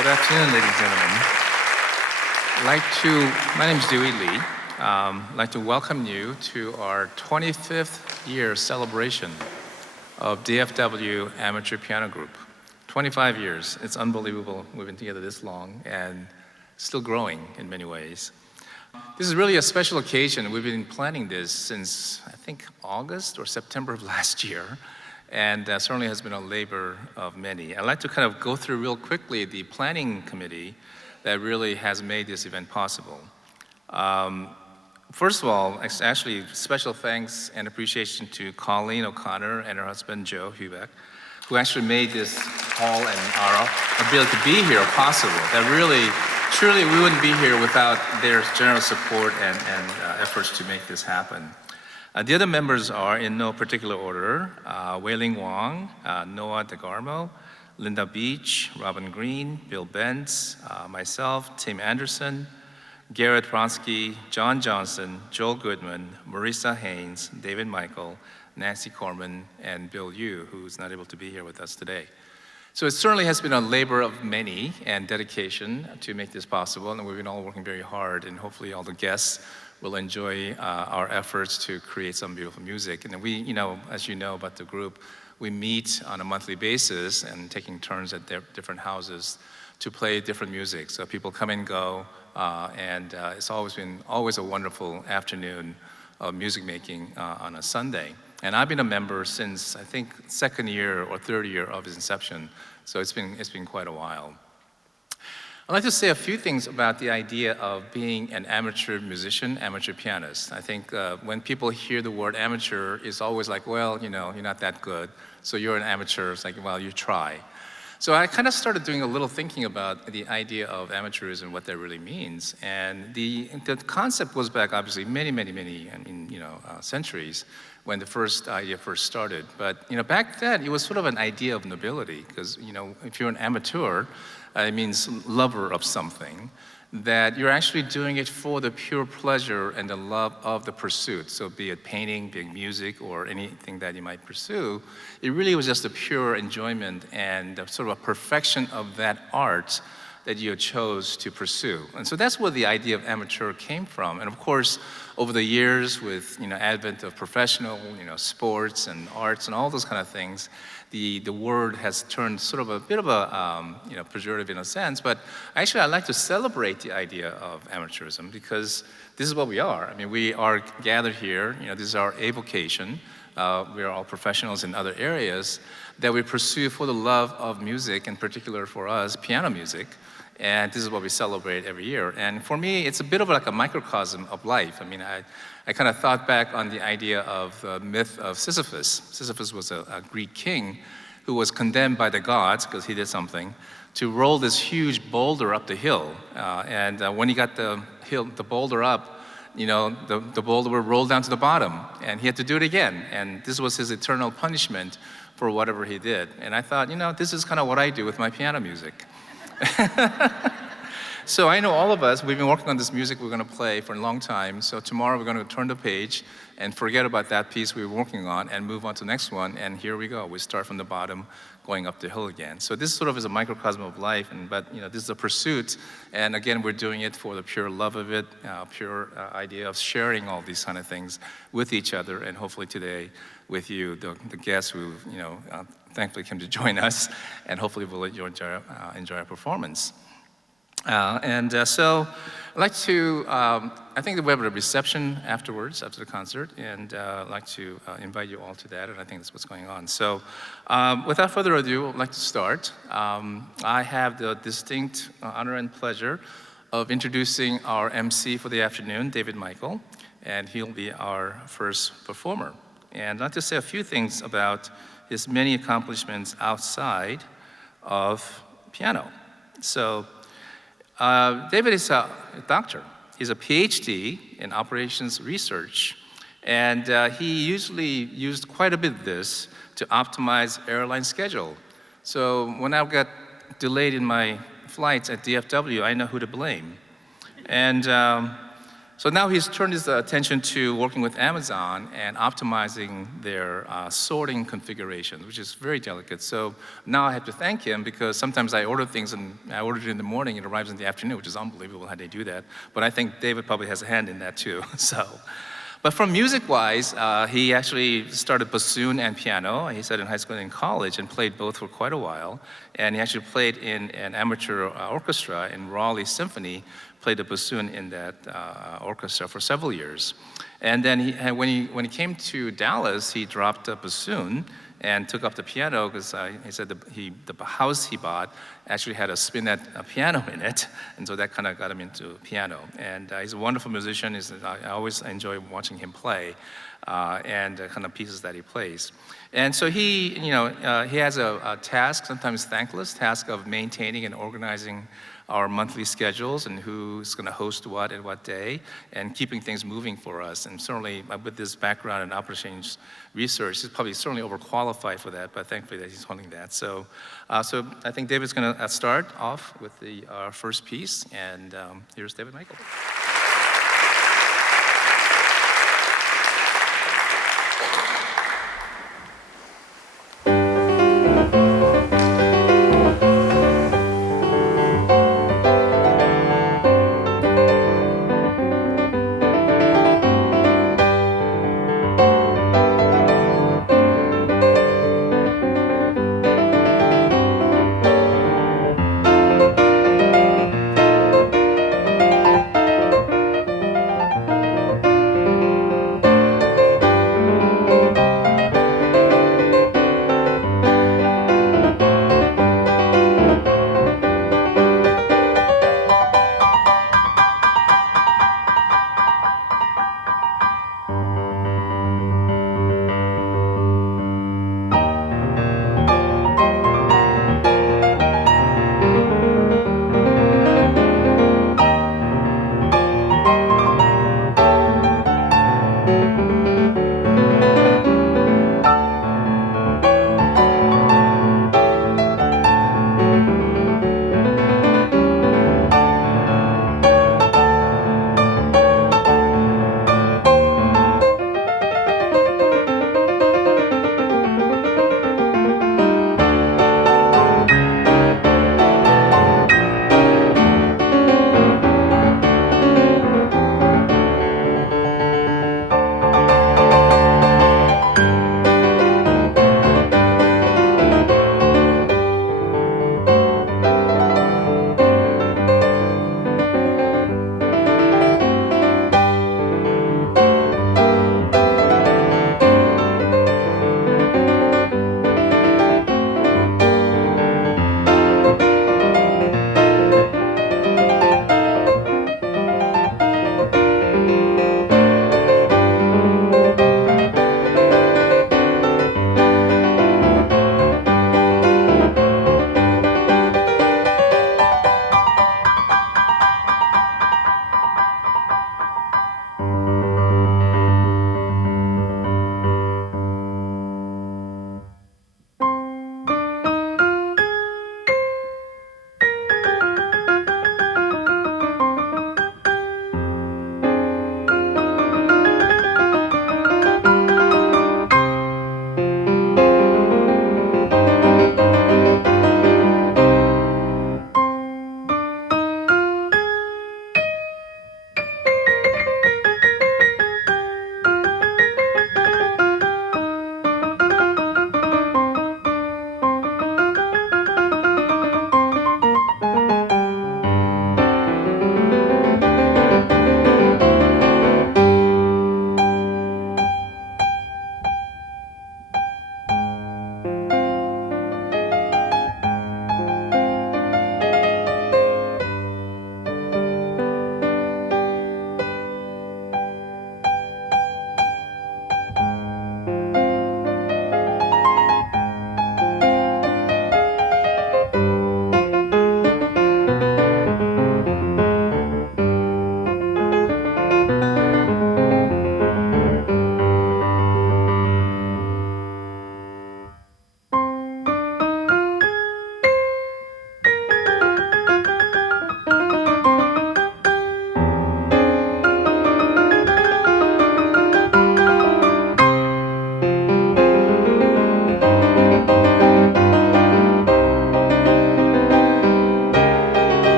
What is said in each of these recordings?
Good afternoon, ladies and gentlemen. My name is Dewey Lee. I'd like to welcome you to our 25th year celebration of DFW Amateur Piano Group. 25 years, it's unbelievable we've been together this long and still growing in many ways. This is really a special occasion. We've been planning this since, I think, August or September of last year, and certainly has been a labor of many. I'd like to kind of go through real quickly the planning committee that really has made this event possible. First of all, actually, special thanks and appreciation to Colleen O'Connor and her husband, Joe Hubeck, who actually made this hall and our ability to be here possible. That really, truly, we wouldn't be here without their generous support and efforts to make this happen. The other members are, in no particular order, Wei-Ling Wong, Noah DeGarmo, Linda Beach, Robin Green, Bill Bentz, myself, Tim Anderson, Garrett Bronsky, John Johnson, Joel Goodman, Marissa Haynes, David Michael, Nancy Corman, and Bill Yu, who's not able to be here with us today. So it certainly has been a labor of many and dedication to make this possible, and we've been all working very hard, and hopefully all the guests will enjoy our efforts to create some beautiful music. And we, as you know about the group, we meet on a monthly basis and taking turns at different houses to play different music. So people come and go, and it's always been a wonderful afternoon of music making on a Sunday. And I've been a member since, I think, second year or third year of its inception, so it's been quite a while. I'd like to say a few things about the idea of being an amateur musician, amateur pianist. I think when people hear the word amateur, it's always like, well, you're not that good, so you're an amateur. It's like, well, you try. So I kind of started doing a little thinking about the idea of amateurism and what that really means. And the concept goes back, obviously, many, centuries when the idea first started. But back then, it was sort of an idea of nobility, because if you're an amateur, it means lover of something, that you're actually doing it for the pure pleasure and the love of the pursuit. So be it painting, be it music, or anything that you might pursue, it really was just a pure enjoyment and sort of a perfection of that art that you chose to pursue. And so that's where the idea of amateur came from. And of course, over the years with advent of professional sports and arts and all those kind of things, the word has turned sort of a bit of a pejorative in a sense, but actually I like to celebrate the idea of amateurism, because this is what we are. I mean, we are gathered here, this is our avocation. We are all professionals in other areas that we pursue for the love of music, in particular for us, piano music. And this is what we celebrate every year. And for me, it's a bit of like a microcosm of life. I mean, I kind of thought back on the idea of the myth of Sisyphus. Sisyphus was a Greek king who was condemned by the gods, because he did something, to roll this huge boulder up the hill. And when he got the boulder up, the boulder would roll down to the bottom, and he had to do it again. And this was his eternal punishment for whatever he did. And I thought, this is kind of what I do with my piano music. So I know all of us, we've been working on this music we're going to play for a long time. So tomorrow we're going to turn the page and forget about that piece we were working on and move on to the next one. And here we go. We start from the bottom, going up the hill again. So this sort of is a microcosm of life, but this is a pursuit. And again, we're doing it for the pure love of it, pure idea of sharing all these kind of things with each other, and hopefully today with you, the guests who thankfully came to join us, and hopefully we'll let you enjoy our performance. So I'd like to, I think that we have a reception afterwards, after the concert, and I'd like to invite you all to that, and I think that's what's going on. So without further ado, I'd like to start. I have the distinct honor and pleasure of introducing our MC for the afternoon, David Michael, and he'll be our first performer. And I'd like to say a few things about his many accomplishments outside of piano. So David is a doctor. He's a PhD in operations research, and he usually used quite a bit of this to optimize airline schedule. So when I got delayed in my flights at DFW, I know who to blame. And So now he's turned his attention to working with Amazon and optimizing their sorting configurations, which is very delicate. So now I have to thank him because sometimes I order things and I order it in the morning, it arrives in the afternoon, which is unbelievable how they do that. But I think David probably has a hand in that too. But from music-wise, he actually started bassoon and piano. He said in high school and in college, and played both for quite a while. And he actually played in an amateur orchestra in Raleigh Symphony, played the bassoon in that orchestra for several years. And then when he came to Dallas, he dropped the bassoon and took up the piano because he said the house he bought actually had a spinet piano in it, and so that kind of got him into piano. And he's a wonderful musician. I always enjoy watching him play and the kind of pieces that he plays. And so he has a task, sometimes thankless task, of maintaining and organizing our monthly schedules and who's going to host what and what day, and keeping things moving for us. And certainly, with this background in operations research, he's probably certainly overqualified for that, but thankfully that he's holding that. So I think David's going to start off with the first piece, and here's David Michael.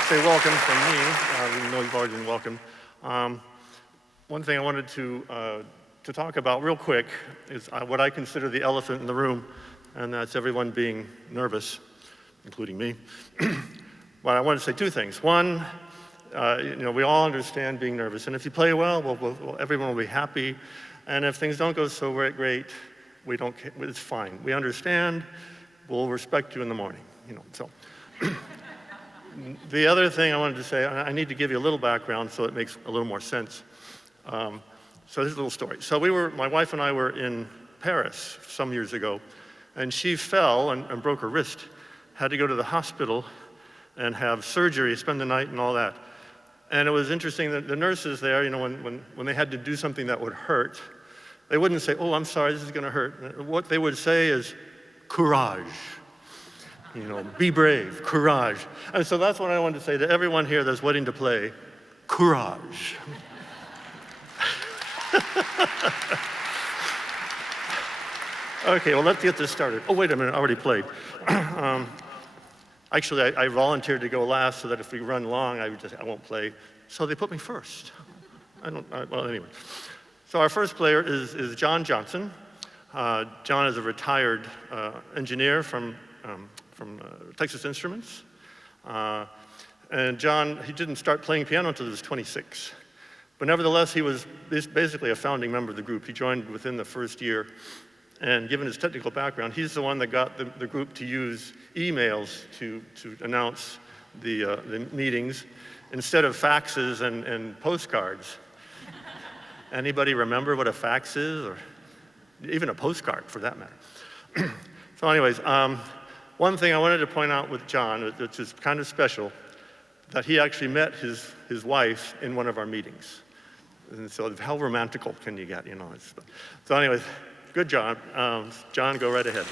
to say welcome from me, even though you've already been welcomed. One thing I wanted to talk about real quick is what I consider the elephant in the room, and that's everyone being nervous, including me. But I want to say two things. One, we all understand being nervous, and if you play well, everyone will be happy. And if things don't go so great, we don't care. It's fine. We understand. We'll respect you in the morning. So. The other thing I wanted to say, I need to give you a little background so it makes a little more sense. So this is a little story. So my wife and I were in Paris some years ago, and she fell and broke her wrist, had to go to the hospital and have surgery, spend the night and all that. And it was interesting that the nurses there, when they had to do something that would hurt, they wouldn't say, "Oh, I'm sorry, this is going to hurt." What they would say is, "Courage." Be brave, courage. And so that's what I wanted to say to everyone here that's waiting to play, courage. Okay, well, let's get this started. Oh, wait a minute, I already played. Actually, I volunteered to go last so that if we run long, I won't play. So they put me first. Well, anyway. So our first player is John Johnson. John is a retired engineer from Texas Instruments. And John, he didn't start playing piano until he was 26. But nevertheless, he was basically a founding member of the group. He joined within the first year. And given his technical background, he's the one that got the group to use emails to announce the meetings instead of faxes and postcards. Anybody remember what a fax is? Or even a postcard, for that matter. So anyways, one thing I wanted to point out with John, which is kind of special, that he actually met his wife in one of our meetings. And so how romantical can you get, So anyways, good job. John, go right ahead.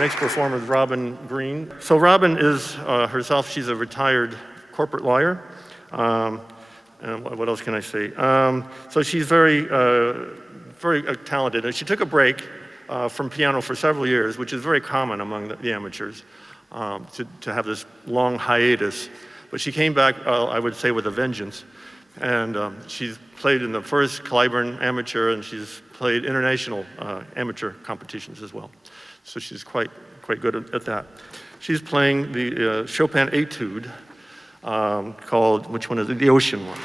next performer is Robin Green. So Robin is herself, she's a retired corporate lawyer. And what else can I say? So she's very talented. And she took a break from piano for several years, which is very common among the amateurs, to have this long hiatus. But she came back, I would say, with a vengeance. And she's played in the first Clyburn Amateur, and she's played international amateur competitions as well. So she's quite good at that. She's playing the Chopin Etude, called, which one is it? The Ocean one.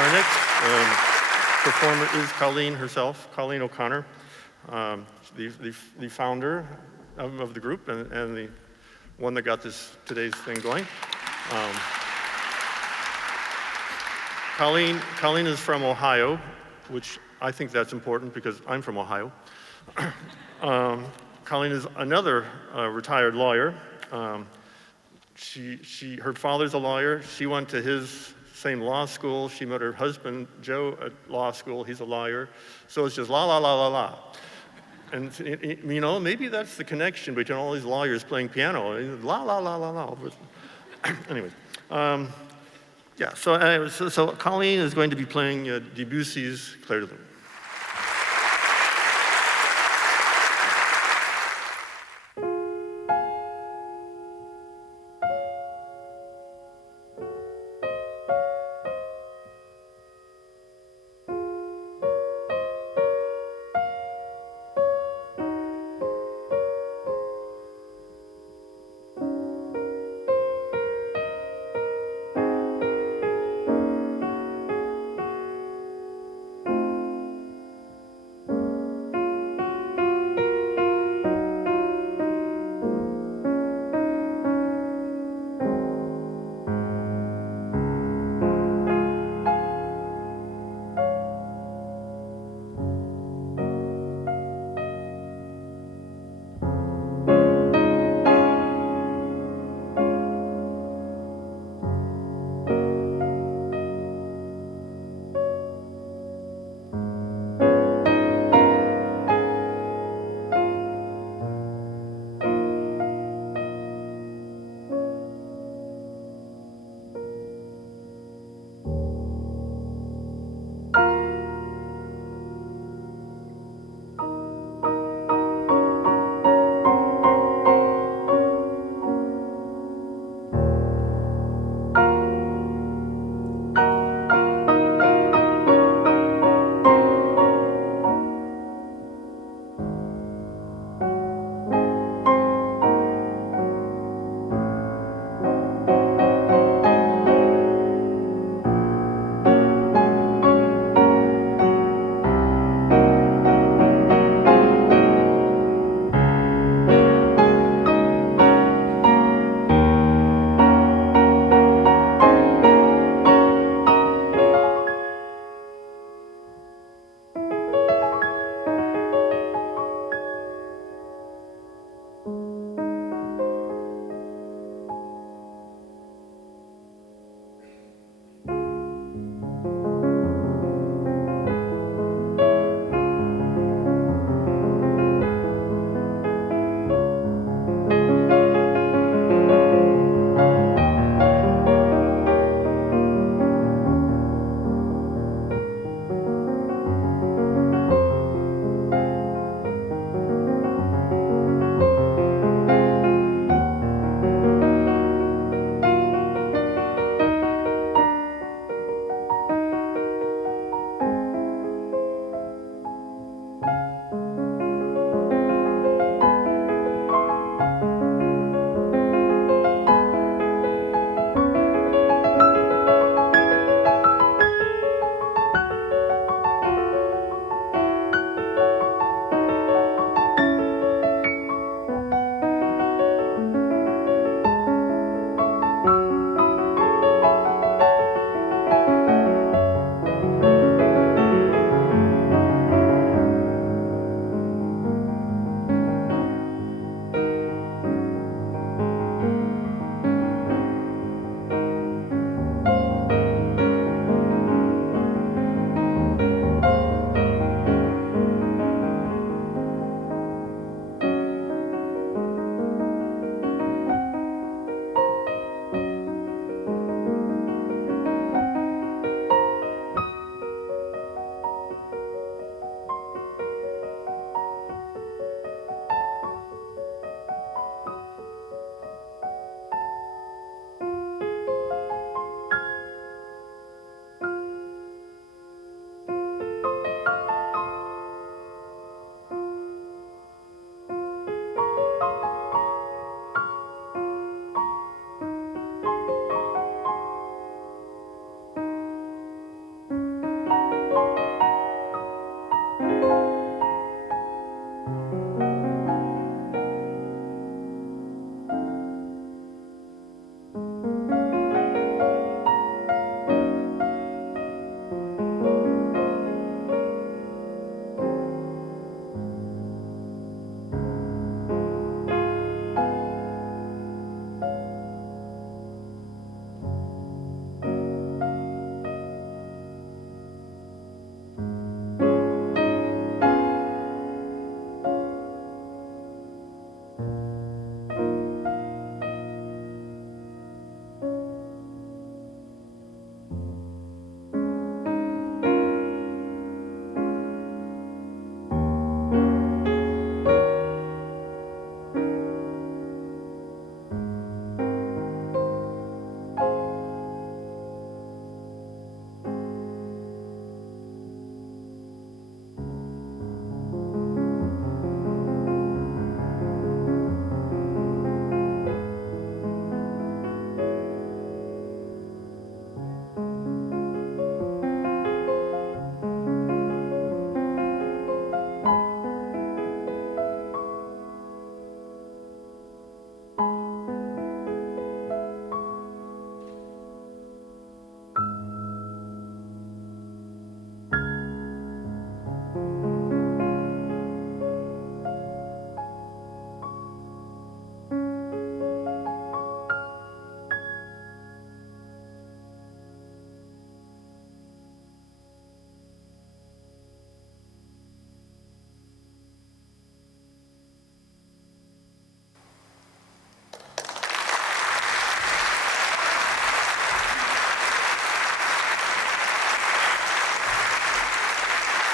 Our next performer is Colleen herself, Colleen O'Connor, the founder of the group and the one that got today's thing going. Colleen is from Ohio, which I think that's important because I'm from Ohio. Colleen is another retired lawyer. Her father's a lawyer. She went to his same law school. She met her husband, Joe, at law school. He's a lawyer. So it's just la, la, la, la, la. And, you know, maybe that's the connection between all these lawyers playing piano. La, la, la, la, la. But anyways. Yeah, so, anyway, so Colleen is going to be playing Debussy's Clair de Lune.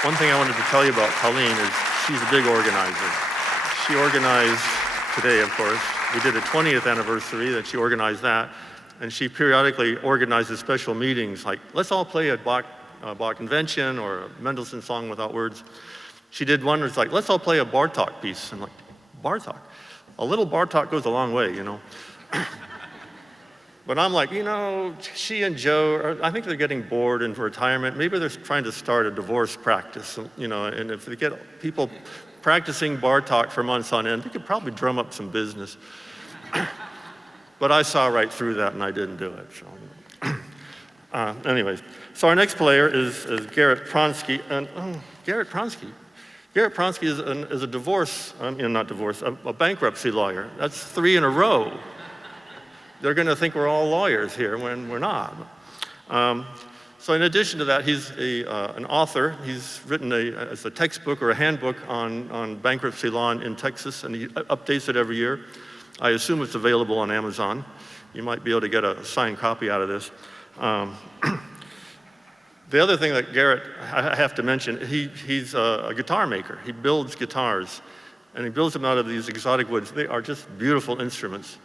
One thing I wanted to tell you about Colleen is she's a big organizer. She organized today, of course. We did a 20th anniversary that she organized that, and she periodically organizes special meetings like, let's all play a Bach convention or a Mendelssohn song without words. She did one where it's like, let's all play a Bartok piece. I'm like, Bartok? A little Bartok goes a long way, you know. But I'm like, you know, she and Joe, I think they're getting bored in retirement. Maybe they're trying to start a divorce practice, you know, and if they get people practicing Bartok for months on end, they could probably drum up some business. But I saw right through that and I didn't do it. So. Anyways, so our next player is Garrett Pronsky. And Garrett Pronsky. Garrett Pronsky is a divorce, not divorce, a bankruptcy lawyer. That's 3 in a row. They're going to think we're all lawyers here when we're not. So in addition to that, he's an author. He's written a textbook or a handbook on bankruptcy law in Texas, and he updates it every year. I assume it's available on Amazon. You might be able to get a signed copy out of this. The other thing that Garrett, I have to mention, he's a guitar maker. He builds guitars, and he builds them out of these exotic woods. They are just beautiful instruments.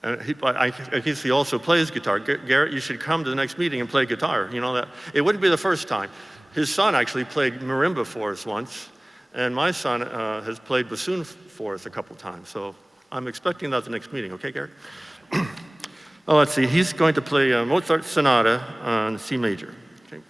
And I guess he also plays guitar. Garrett, you should come to the next meeting and play guitar. You know that it wouldn't be the first time. His son actually played marimba for us once, and my son has played bassoon for us a couple times. So I'm expecting that at the next meeting. Okay, Garrett? Oh, let's see. He's going to play Mozart Sonata on C major. Okay.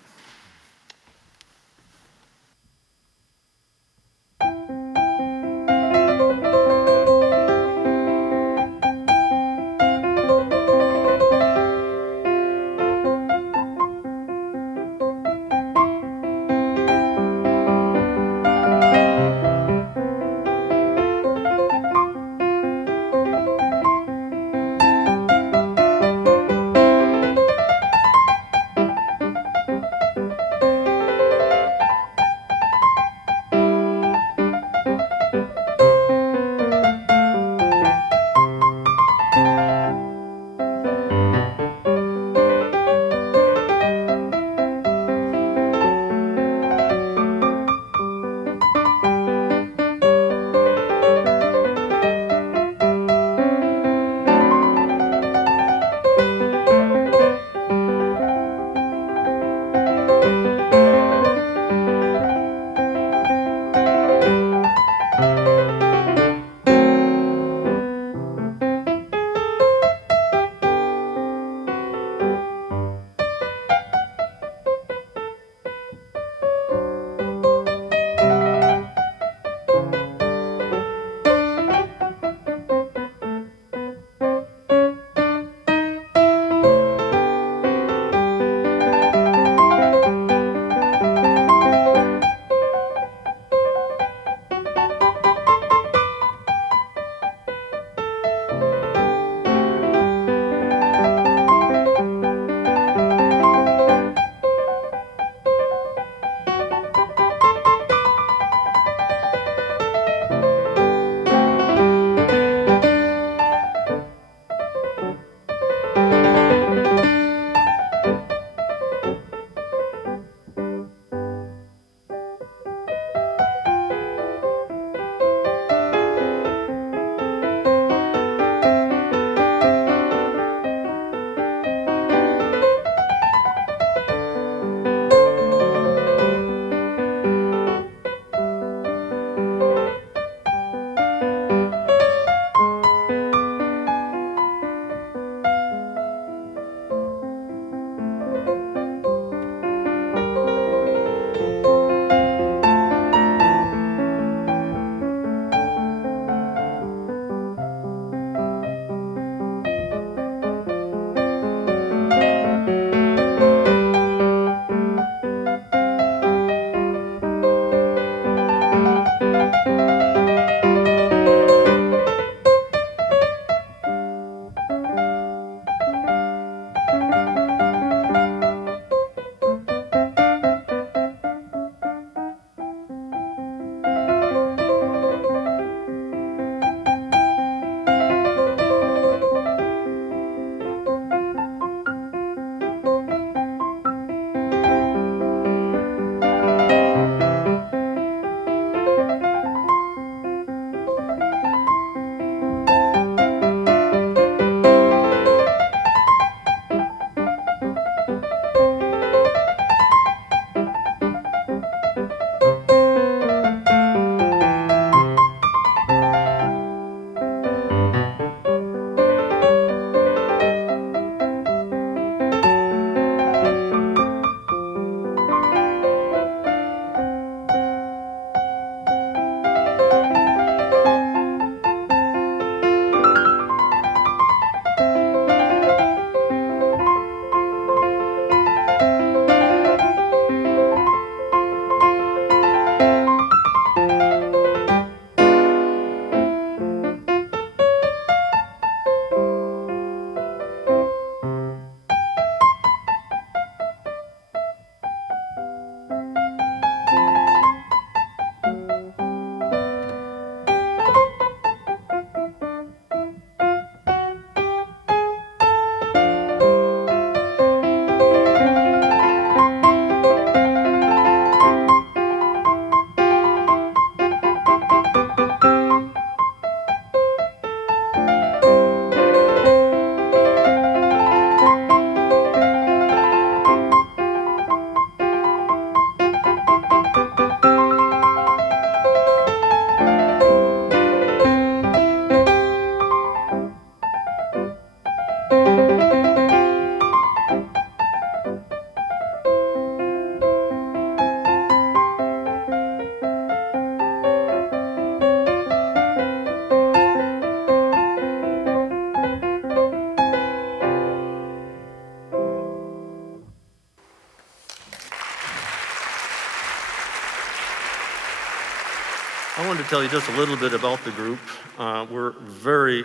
I wanted to tell you just a little bit about the group. We're very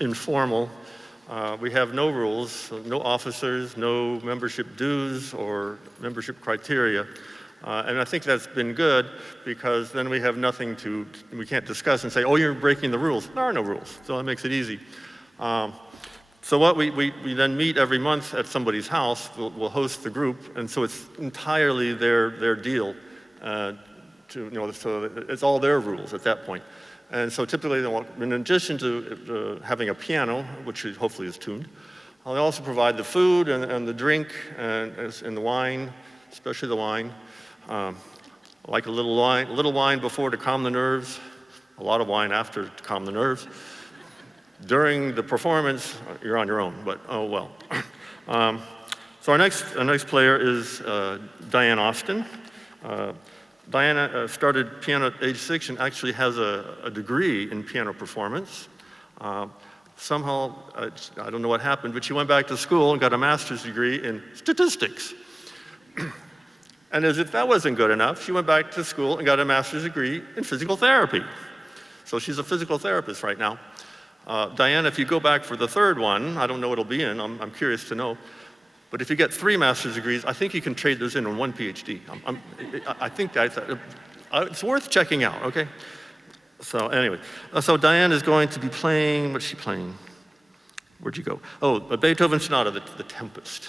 informal. We have no rules, so no officers, no membership dues or membership criteria. And I think that's been good because then we have nothing we can't discuss and say, oh, you're breaking the rules. There are no rules, so that makes it easy. So what we then meet every month at somebody's house, we'll host the group, and so it's entirely their deal. So it's all their rules at that point. And so typically, in addition to having a piano, which hopefully is tuned, they also provide the food and the drink and the wine, especially the wine. Like a little wine before to calm the nerves, a lot of wine after to calm the nerves. During the performance, you're on your own, but oh well. So our next player is Diane Austin. Diana started piano at age 6 and actually has a degree in piano performance. Somehow, I don't know what happened, but she went back to school and got a master's degree in statistics. And as if that wasn't good enough, she went back to school and got a master's degree in physical therapy. So she's a physical therapist right now. Diana, if you go back for the third one, I don't know what it'll be in, I'm curious to know. But if you get 3 master's degrees, I think you can trade those in on 1 PhD. I think it's worth checking out, okay? So anyway, so Diane is going to be playing, what's she playing? Where'd you go? Oh, a Beethoven Sonata, the Tempest.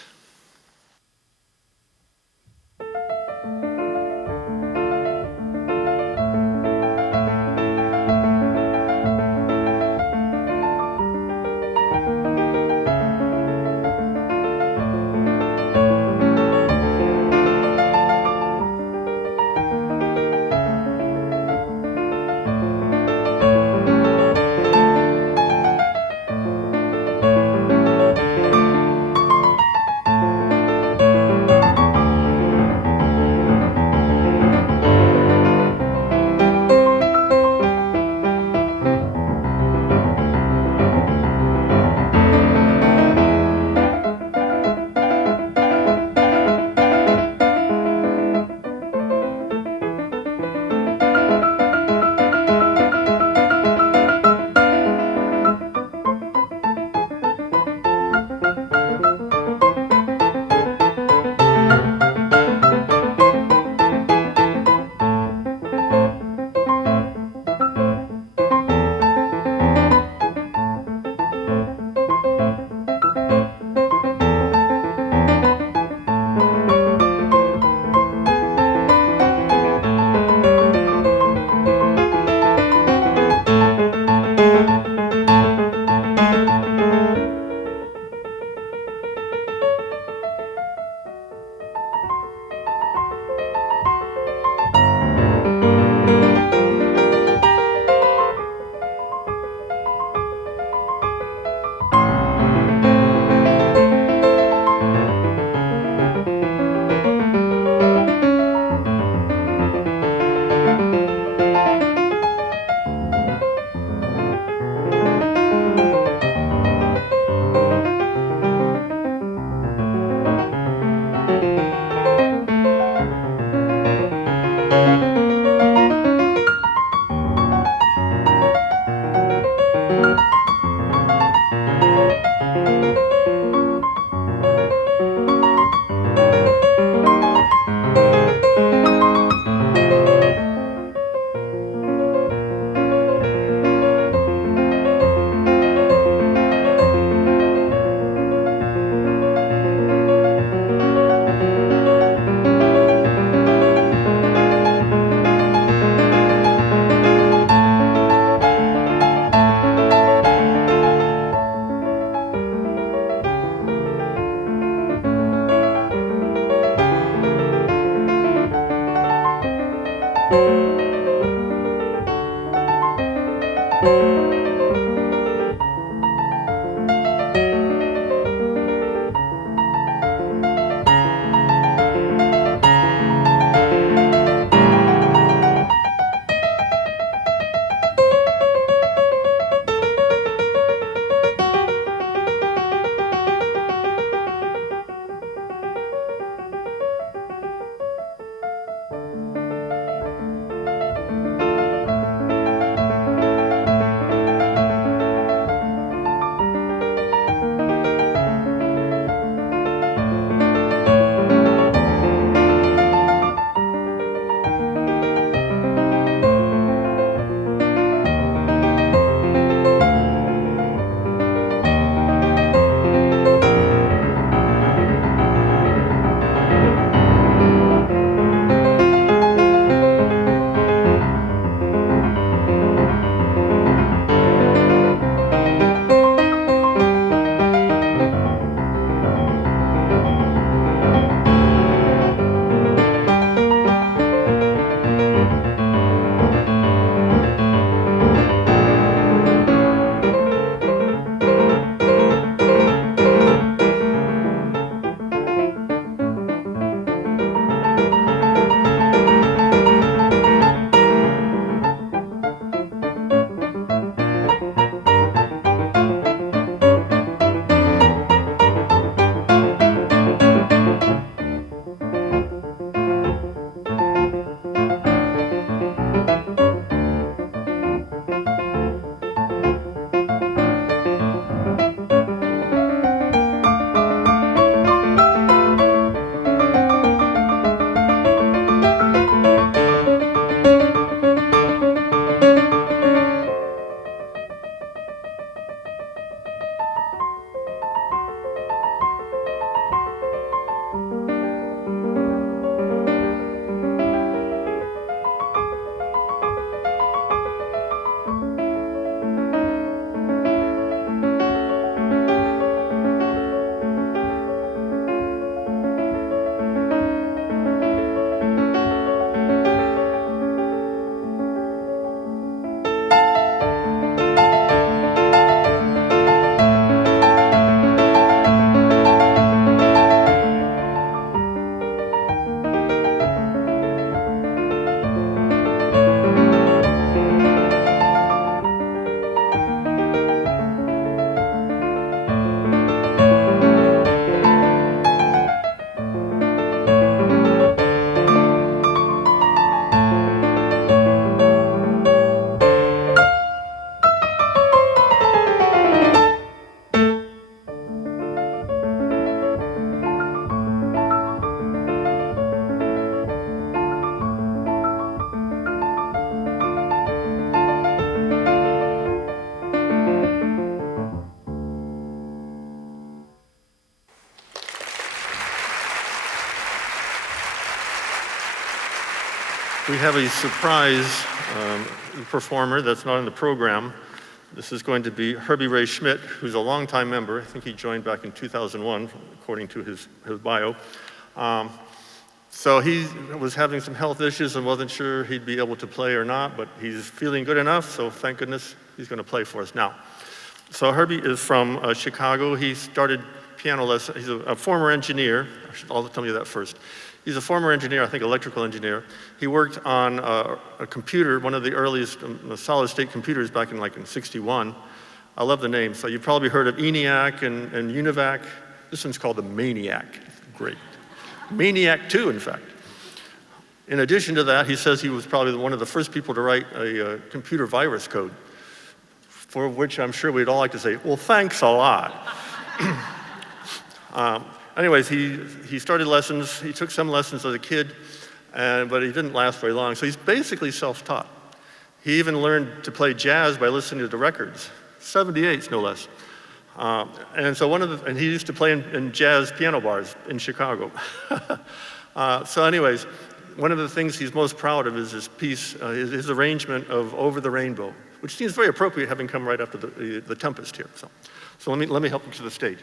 we have a surprise performer that's not in the program. This is going to be Herbie Ray Schmidt, who's a longtime member. I think he joined back in 2001, according to his bio. So he was having some health issues and wasn't sure he'd be able to play or not, but he's feeling good enough, so thank goodness he's going to play for us now. So Herbie is from Chicago. He started piano lessons. He's a former engineer. I'll tell you that first. He's a former engineer, I think electrical engineer. He worked on a computer, one of the earliest solid-state computers back in 61. I love the name. So you've probably heard of ENIAC and UNIVAC. This one's called the Maniac. Great. Maniac 2, in fact. In addition to that, he says he was probably one of the first people to write a computer virus code, for which I'm sure we'd all like to say, well, thanks a lot. Anyways, he started lessons. He took some lessons as a kid, but he didn't last very long. So he's basically self-taught. He even learned to play jazz by listening to the records, 78s no less. And he used to play in jazz piano bars in Chicago. So anyways, one of the things he's most proud of is his piece, his arrangement of Over the Rainbow, which seems very appropriate having come right after the Tempest here. So let me help him to the stage.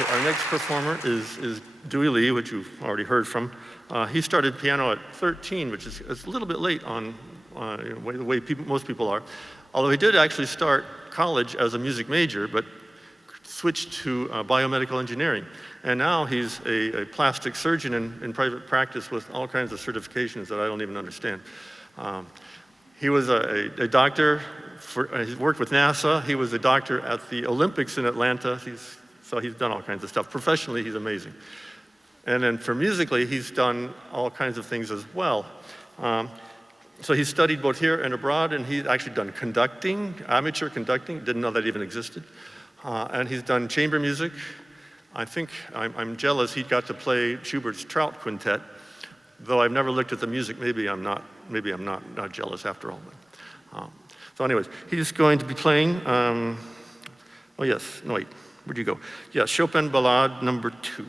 Okay, our next performer is Dewey Lee, which you've already heard from. He started piano at 13, which is a little bit late on the way most people are. Although he did actually start college as a music major, but switched to biomedical engineering. And now he's a plastic surgeon in private practice with all kinds of certifications that I don't even understand. He was a doctor, he worked with NASA. He was a doctor at the Olympics in Atlanta. So he's done all kinds of stuff. Professionally, he's amazing. And then for musically, he's done all kinds of things as well. So he studied both here and abroad, and he's actually done conducting, amateur conducting, didn't know that even existed. And he's done chamber music. I think I'm jealous he got to play Schubert's Trout Quintet, though I've never looked at the music. Maybe I'm not jealous after all. So anyways, he's going to be playing, oh yes, no wait, where'd you go? Yeah, Chopin Ballade number 2.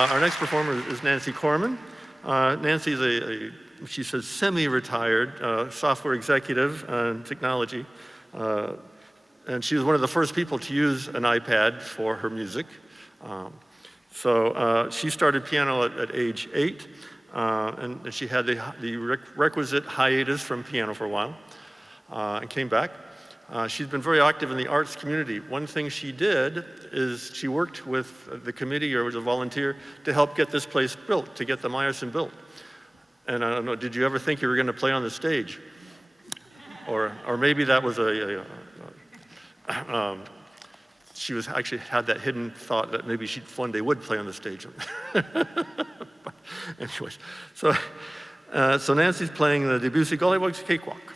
Our next performer is Nancy Corman. Nancy's she says, semi-retired software executive in technology. And she was one of the first people to use an iPad for her music. She started piano at age 8, and she had the requisite hiatus from piano for a while, and came back. She's been very active in the arts community. One thing she did is she worked with the committee, or was a volunteer, to help get this place built, to get the Meyerson built. And I don't know, did you ever think you were going to play on the stage? Or maybe that was she actually had that hidden thought that maybe she one day would play on the stage. Anyways, so Nancy's playing the Debussy Gollywog's Cakewalk.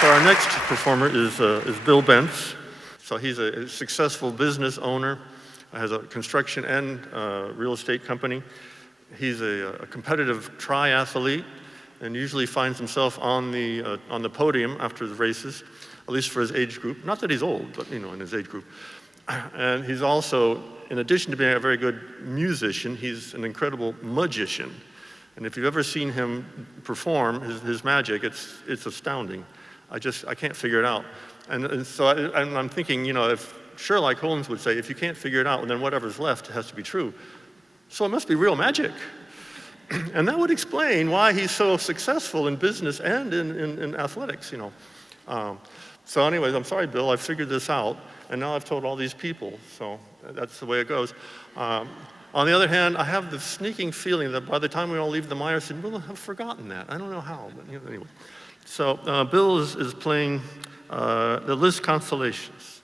So our next performer is Bill Bentz. So he's a successful business owner, has a construction and real estate company. He's a competitive triathlete and usually finds himself on the podium after the races, at least for his age group. Not that he's old, but in his age group. And he's also, in addition to being a very good musician, he's an incredible magician. And if you've ever seen him perform his magic, it's astounding. I can't figure it out. And so I'm thinking, if Sherlock Holmes would say, if you can't figure it out, then whatever's left has to be true. So it must be real magic. And that would explain why he's so successful in business and in athletics, So anyways, I'm sorry, Bill, I figured this out, and now I've told all these people, so that's the way it goes. On the other hand, I have the sneaking feeling that by the time we all leave the Meyerson, we'll have forgotten that. I don't know how, but anyway. So Bill is playing the Liszt Constellations.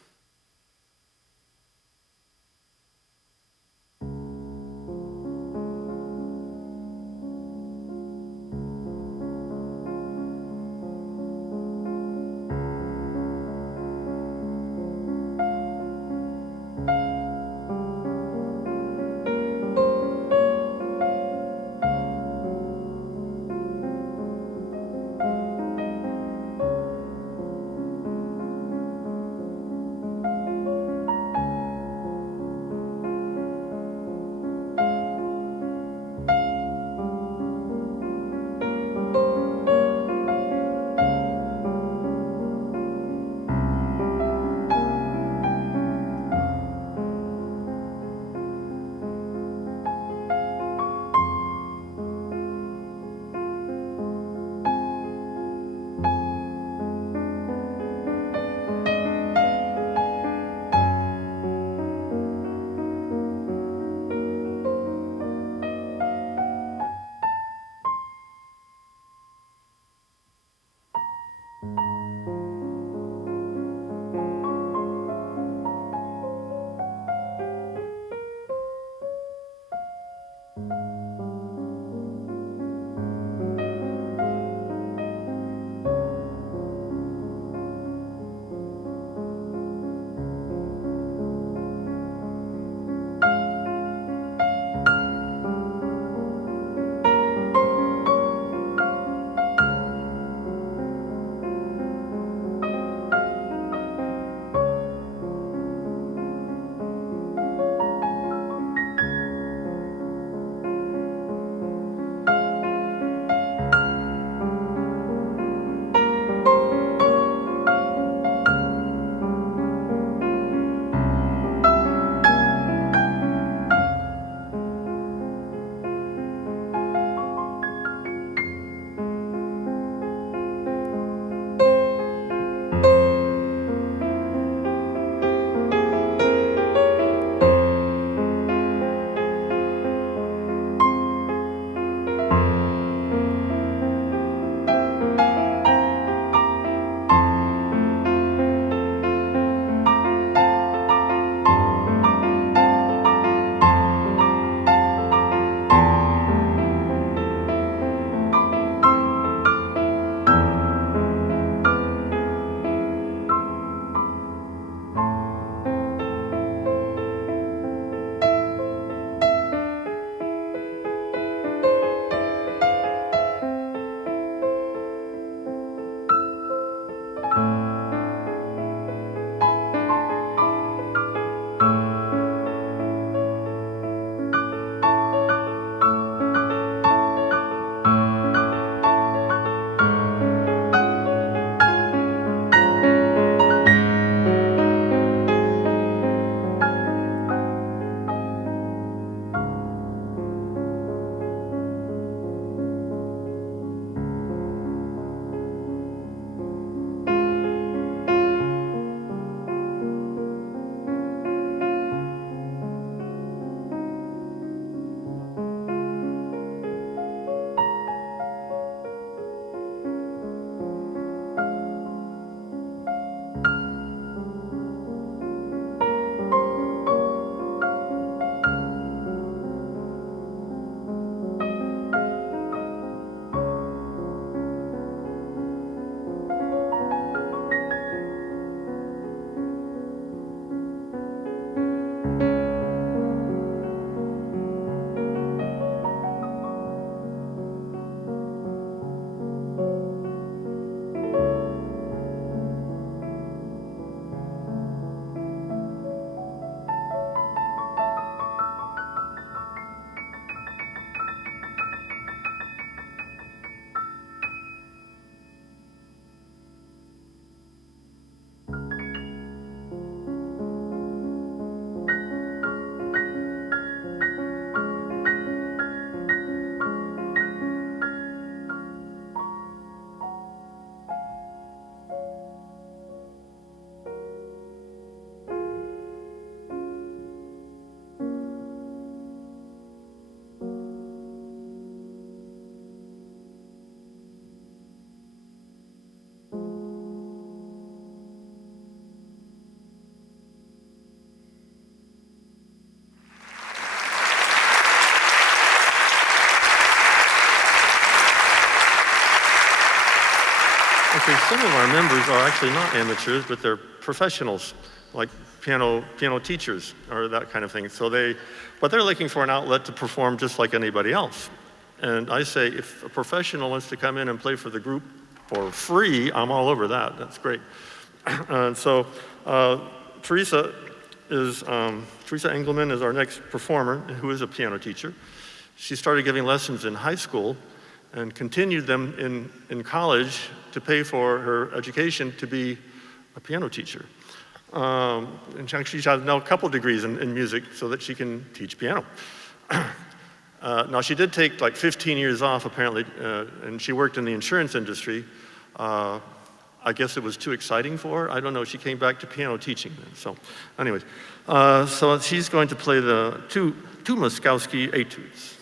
Okay, some of our members are actually not amateurs, but they're professionals, like piano teachers or that kind of thing. But they're looking for an outlet to perform just like anybody else. And I say, if a professional wants to come in and play for the group for free, I'm all over that. That's great. And so Teresa Engelman is our next performer, who is a piano teacher. She started giving lessons in high school and continued them in college to pay for her education to be a piano teacher. And she has now a couple degrees in music so that she can teach piano. Now, she did take like 15 years off, apparently, and she worked in the insurance industry. I guess it was too exciting for her. I don't know. She came back to piano teaching then. So, anyways, so she's going to play the two Moskowski etudes.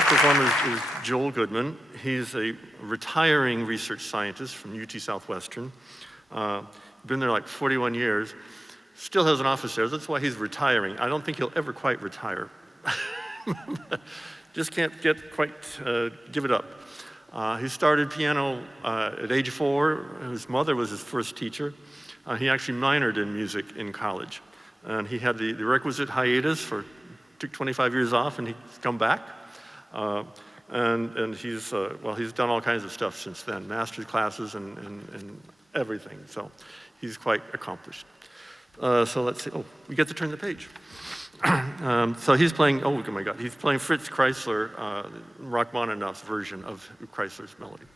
next performer is Joel Goodman. He's a retiring research scientist from UT Southwestern. Been there like 41 years. Still has an office there. That's why he's retiring. I don't think he'll ever quite retire. Just can't quite give it up. He started piano at age 4. His mother was his first teacher. He actually minored in music in college. And he had the requisite hiatus took 25 years off, and he's come back. And he's done all kinds of stuff since then, master's classes and everything. So he's quite accomplished. So let's see, we get to turn the page. So he's playing, oh my God, he's playing Fritz Kreisler, Rachmaninoff's version of Kreisler's melody.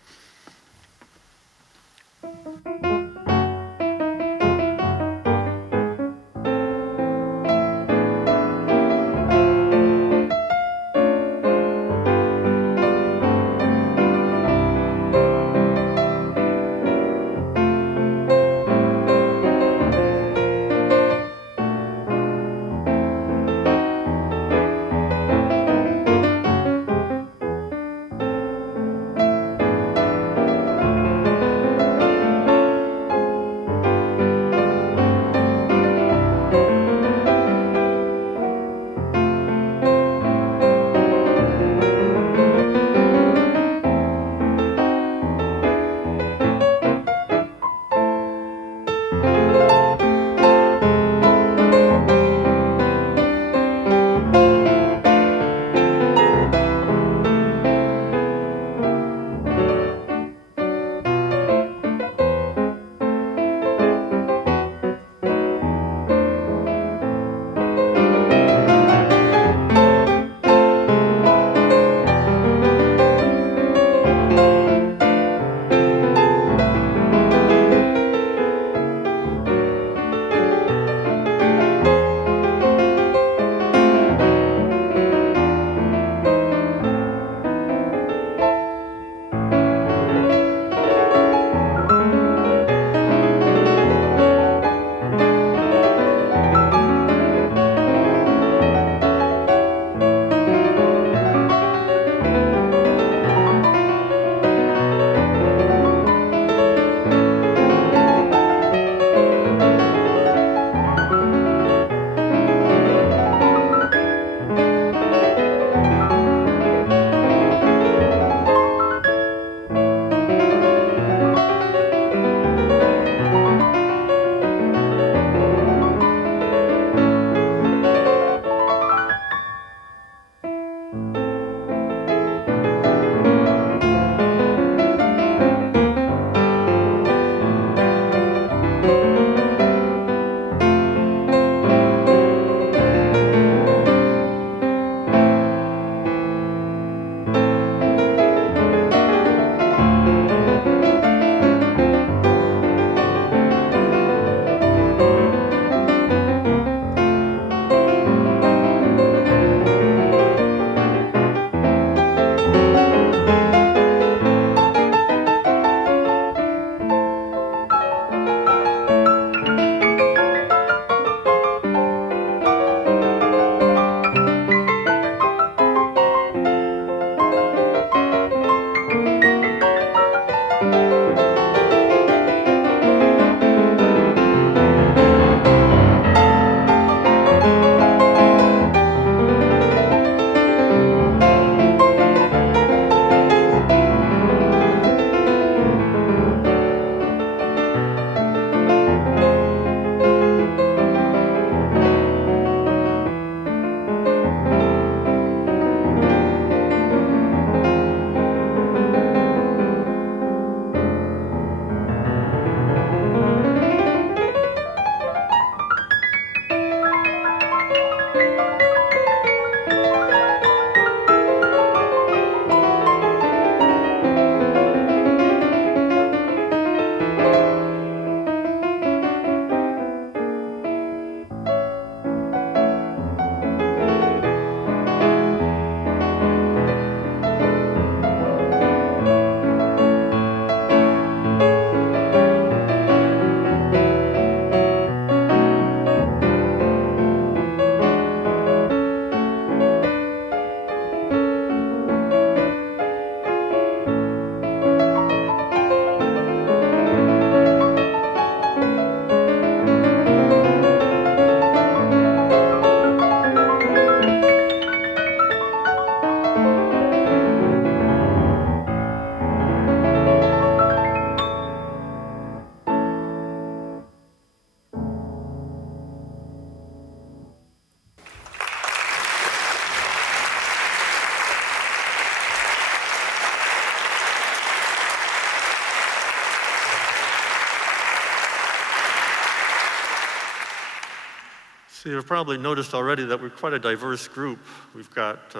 So you've probably noticed already that we're quite a diverse group. We've got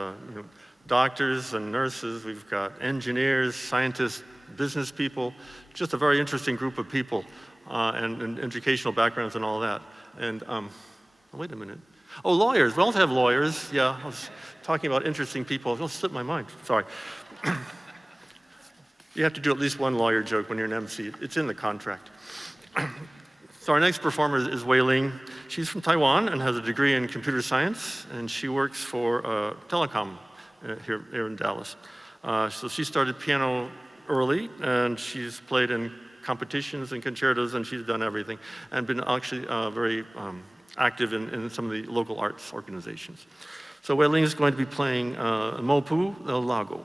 doctors and nurses, we've got engineers, scientists, business people, just a very interesting group of people, and educational backgrounds and all that. And wait a minute. Oh, lawyers. We also have lawyers. Yeah, I was talking about interesting people. It'll slip my mind. Sorry. You have to do at least one lawyer joke when you're an MC. It's in the contract. So our next performer is Wei Ling. She's from Taiwan and has a degree in computer science, and she works for telecom here in Dallas. So she started piano early, and she's played in competitions and concertos, and she's done everything, and been actually very active in some of the local arts organizations. So Wei Ling is going to be playing Mopu del Lago.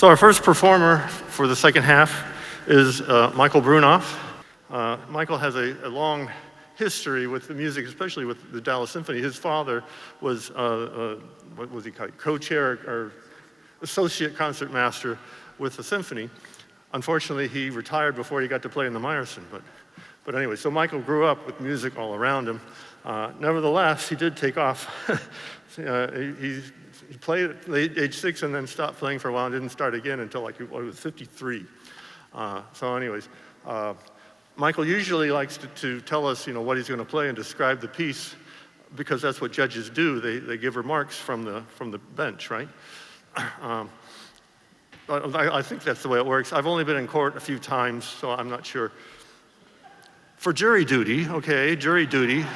So our first performer for the second half is Michael Brunoff. Michael has a long history with the music, especially with the Dallas Symphony. His father was, what was he called, co-chair or associate concertmaster with the symphony. Unfortunately, he retired before he got to play in the Meyerson. But anyway, so Michael grew up with music all around him. Nevertheless, he did take off. He played at age 6 and then stopped playing for a while and didn't start again until like he was 53. So anyways, Michael usually likes to tell us, what he's going to play and describe the piece, because that's what judges do. They give remarks from the bench, right? I think that's the way it works. I've only been in court a few times, so I'm not sure. For jury duty, okay, jury duty.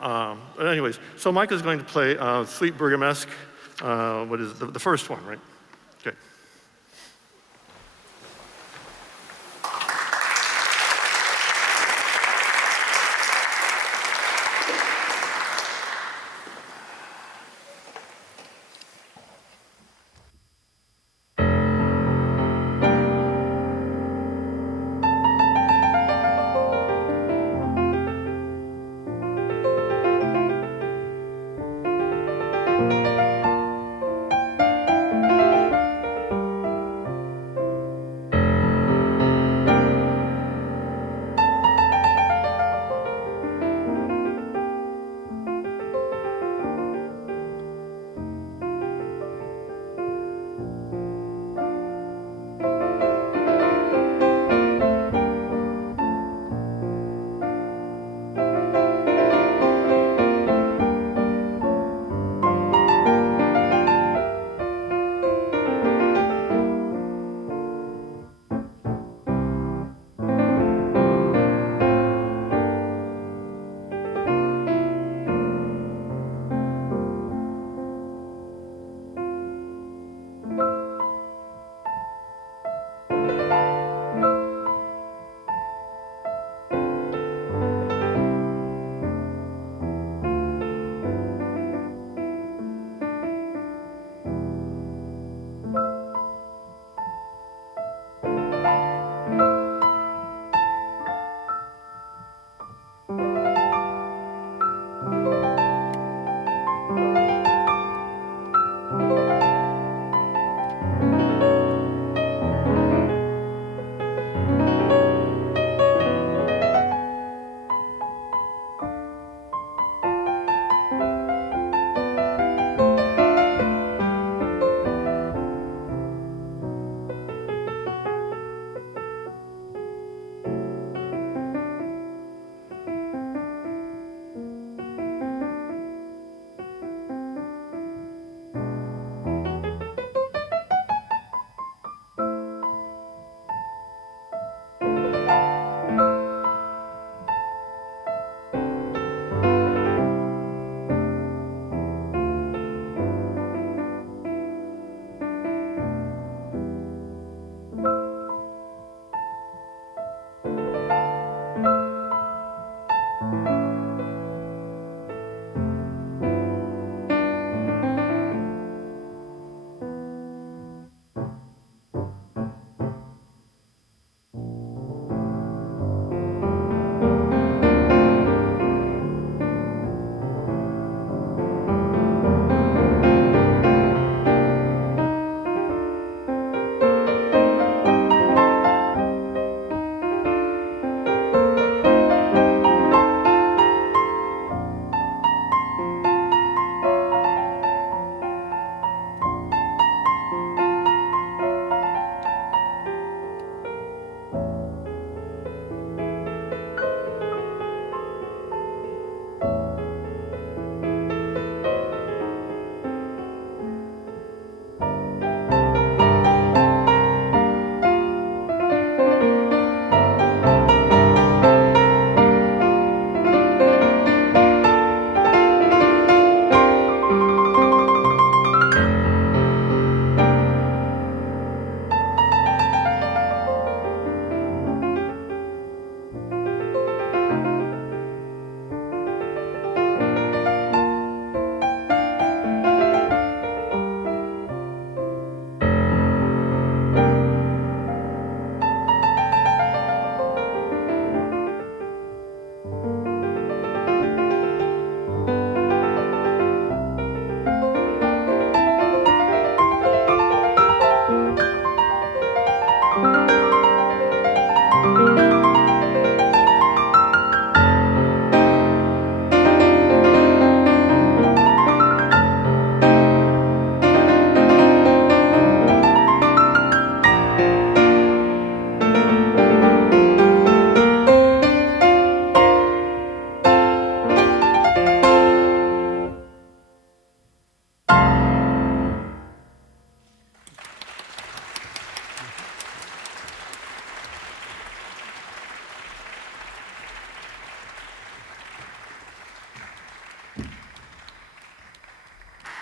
But anyways, so Michael's going to play Suite Bergamesque, what is the first one, right? Okay.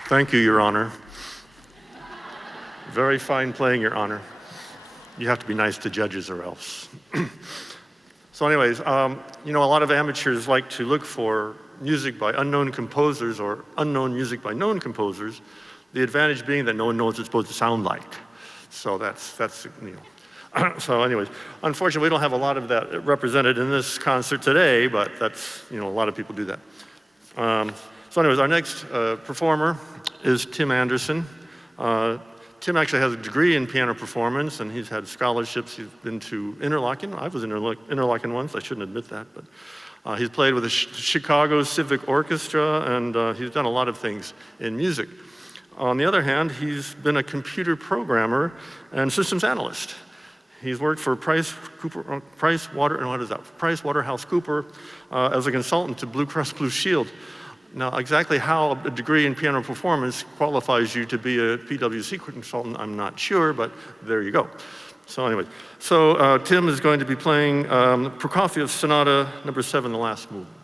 Thank you, Your Honor. Very fine playing, Your Honor. You have to be nice to judges or else. So anyways, you know, a lot of amateurs like to look for music by unknown composers or unknown music by known composers, the advantage being that no one knows what it's supposed to sound like. So that's you know. So anyways, unfortunately, we don't have a lot of that represented in this concert today, but that's, you know, a lot of people do that. So anyways, our next performer is Tim Anderson. Tim actually has a degree in piano performance, and he's had scholarships. He's been to Interlochen. I was in Interlochen once. I shouldn't admit that, but he's played with the Chicago Civic Orchestra, and he's done a lot of things in music. On the other hand, he's been a computer programmer and systems analyst. He's worked for Price Waterhouse Cooper as a consultant to Blue Cross Blue Shield. Now, exactly how a degree in piano performance qualifies you to be a PwC consultant, I'm not sure, but there you go. So anyway, Tim is going to be playing Prokofiev's Sonata No. 7, the last movement.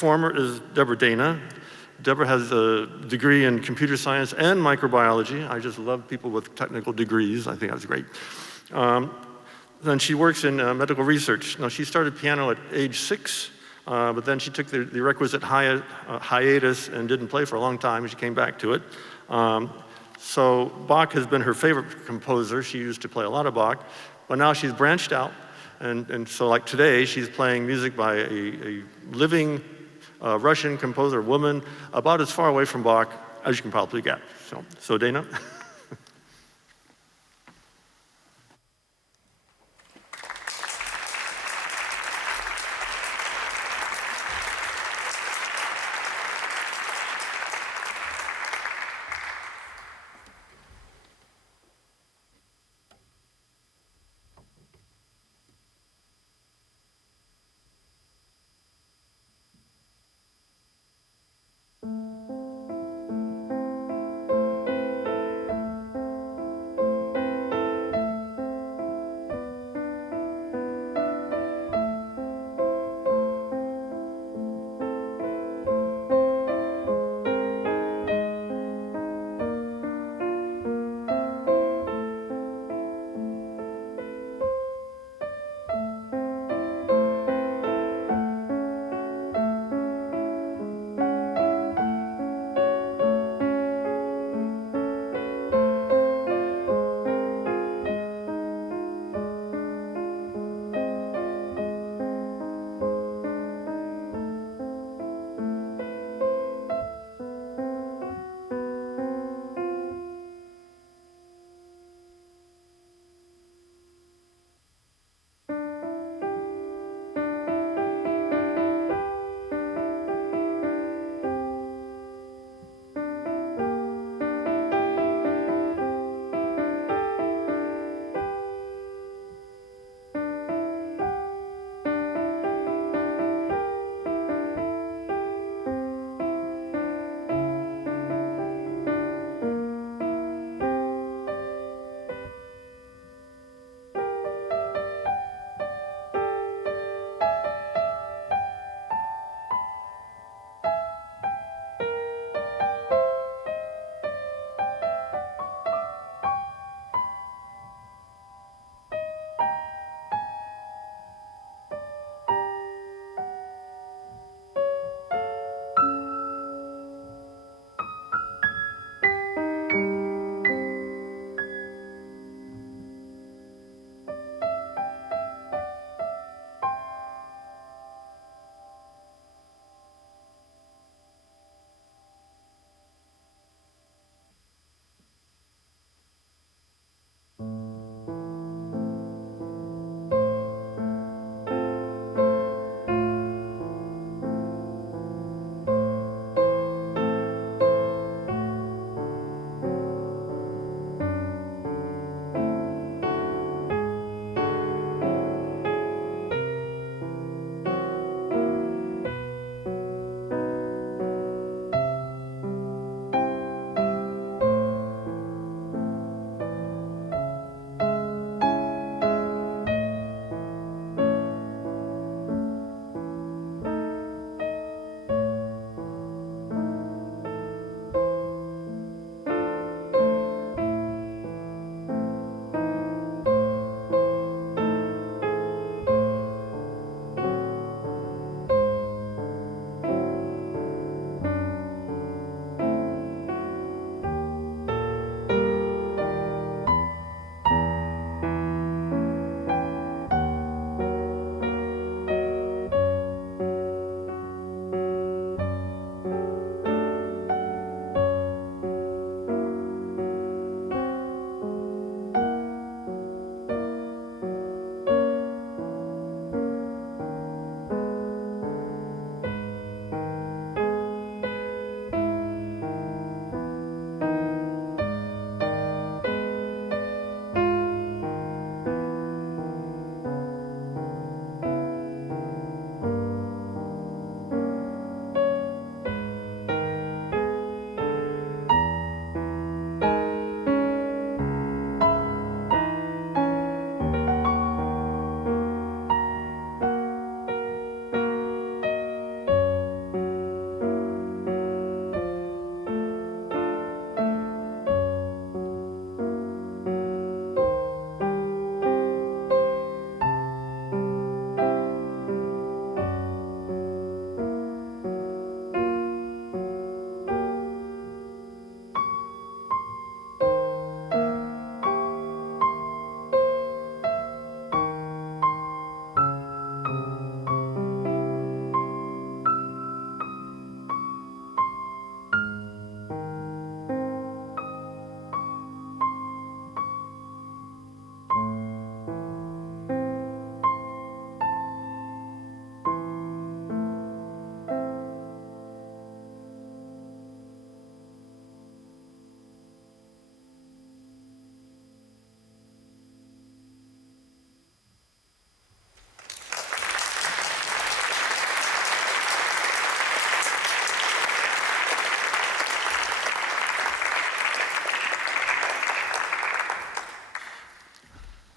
performer is Deborah Dana. Deborah has a degree in computer science and microbiology. I just love people with technical degrees. I think that's great. Then she works in medical research. Now, she started piano at age 6, but then she took the requisite hiatus and didn't play for a long time. She came back to it. So Bach has been her favorite composer. She used to play a lot of Bach, but now she's branched out. And so like today, she's playing music by a living Russian composer, woman, about as far away from Bach as you can probably get. So Dana.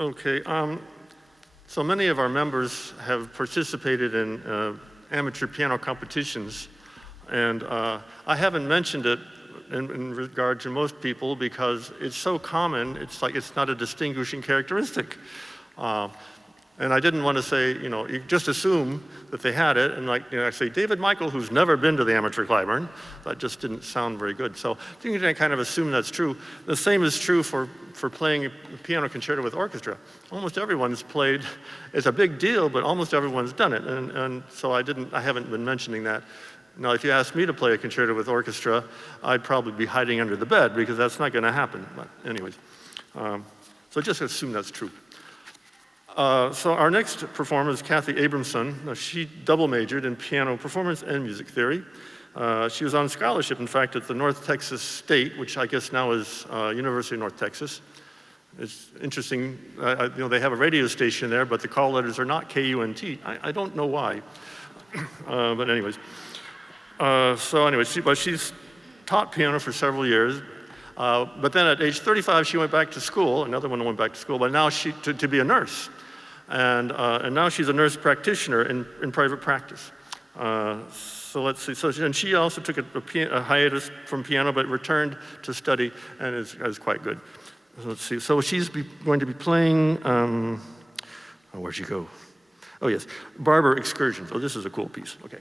Okay, so many of our members have participated in amateur piano competitions, and I haven't mentioned it in regard to most people because it's so common, it's like it's not a distinguishing characteristic. And I didn't want to say, you just assume that they had it, and I say, David Michael, who's never been to the amateur Clyburn, that just didn't sound very good. So you can kind of assume that's true. The same is true for playing a piano concerto with orchestra. Almost everyone's played, it's a big deal, but almost everyone's done it, and so I haven't been mentioning that. Now, if you asked me to play a concerto with orchestra, I'd probably be hiding under the bed because that's not going to happen. But anyways, so just assume that's true. So our next performer is Kathy Abramson. Now, she double majored in piano performance and music theory. She was on scholarship, in fact, at the North Texas State, which I guess now is University of North Texas. It's interesting, they have a radio station there, but the call letters are not KUNT. I don't know why, but anyways. She's taught piano for several years, but then at age 35, she went back to school. Another one went back to school, but now to be a nurse. And now she's a nurse practitioner in private practice. So let's see, and she also took a hiatus from piano, but returned to study and is quite good. So let's see, so she's going to be playing, where'd she go? Oh yes, Barber Excursions. Oh, this is a cool piece, okay.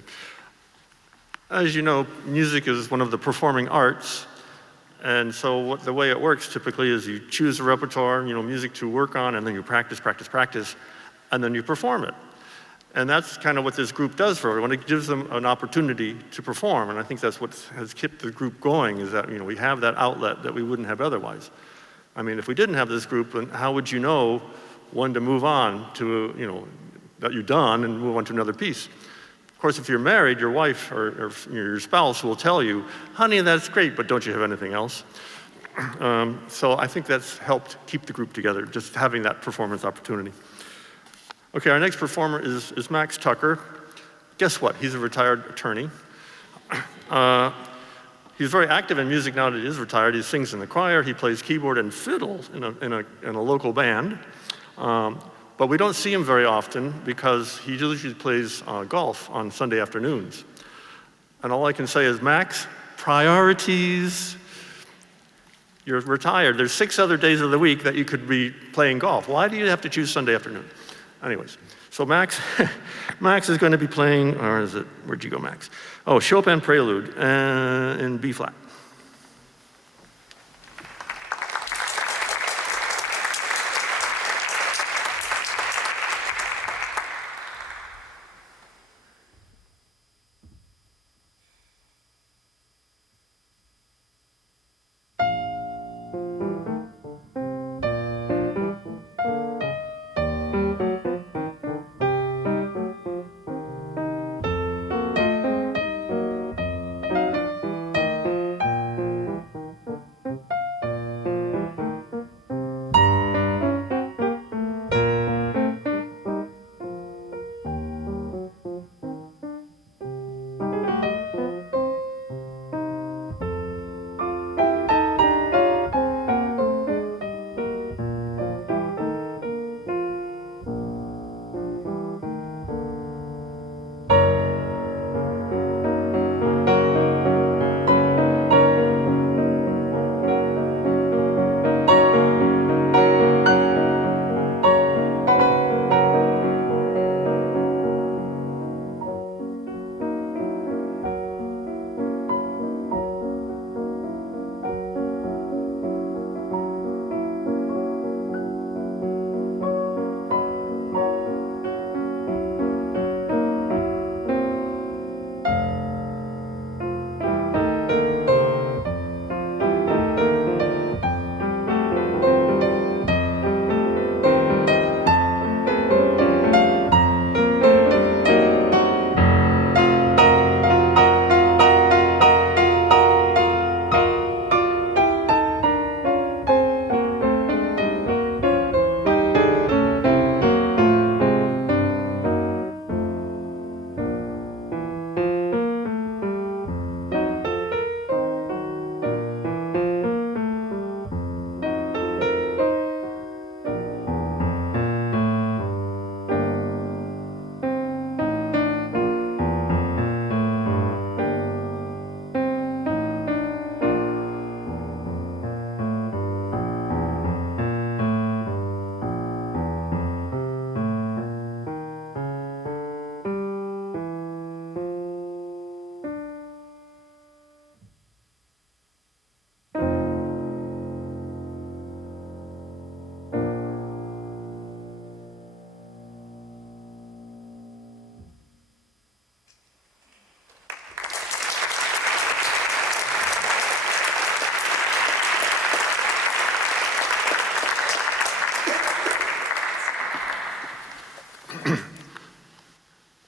okay? As you know, music is one of the performing arts, and so the way it works typically is you choose a repertoire, music to work on, and then you practice, practice, practice, and then you perform it. And that's kind of what this group does for everyone. It gives them an opportunity to perform, and I think that's what has kept the group going, is that we have that outlet that we wouldn't have otherwise. I mean, if we didn't have this group, then how would you know when to move on to, that you're done and move on to another piece? Of course, if you're married, your wife or your spouse will tell you, honey, that's great, but don't you have anything else? So I think that's helped keep the group together, just having that performance opportunity. Okay, our next performer is Max Tucker. Guess what? He's a retired attorney. He's very active in music now that he is retired. He sings in the choir, he plays keyboard and fiddle in a local band. But we don't see him very often because he usually plays golf on Sunday afternoons. And all I can say is, Max, priorities. You're retired. There's 6 other days of the week that you could be playing golf. Why do you have to choose Sunday afternoon? Anyways, so Max is going to be playing, or is it, where'd you go, Max? Oh, Chopin Prelude in B flat.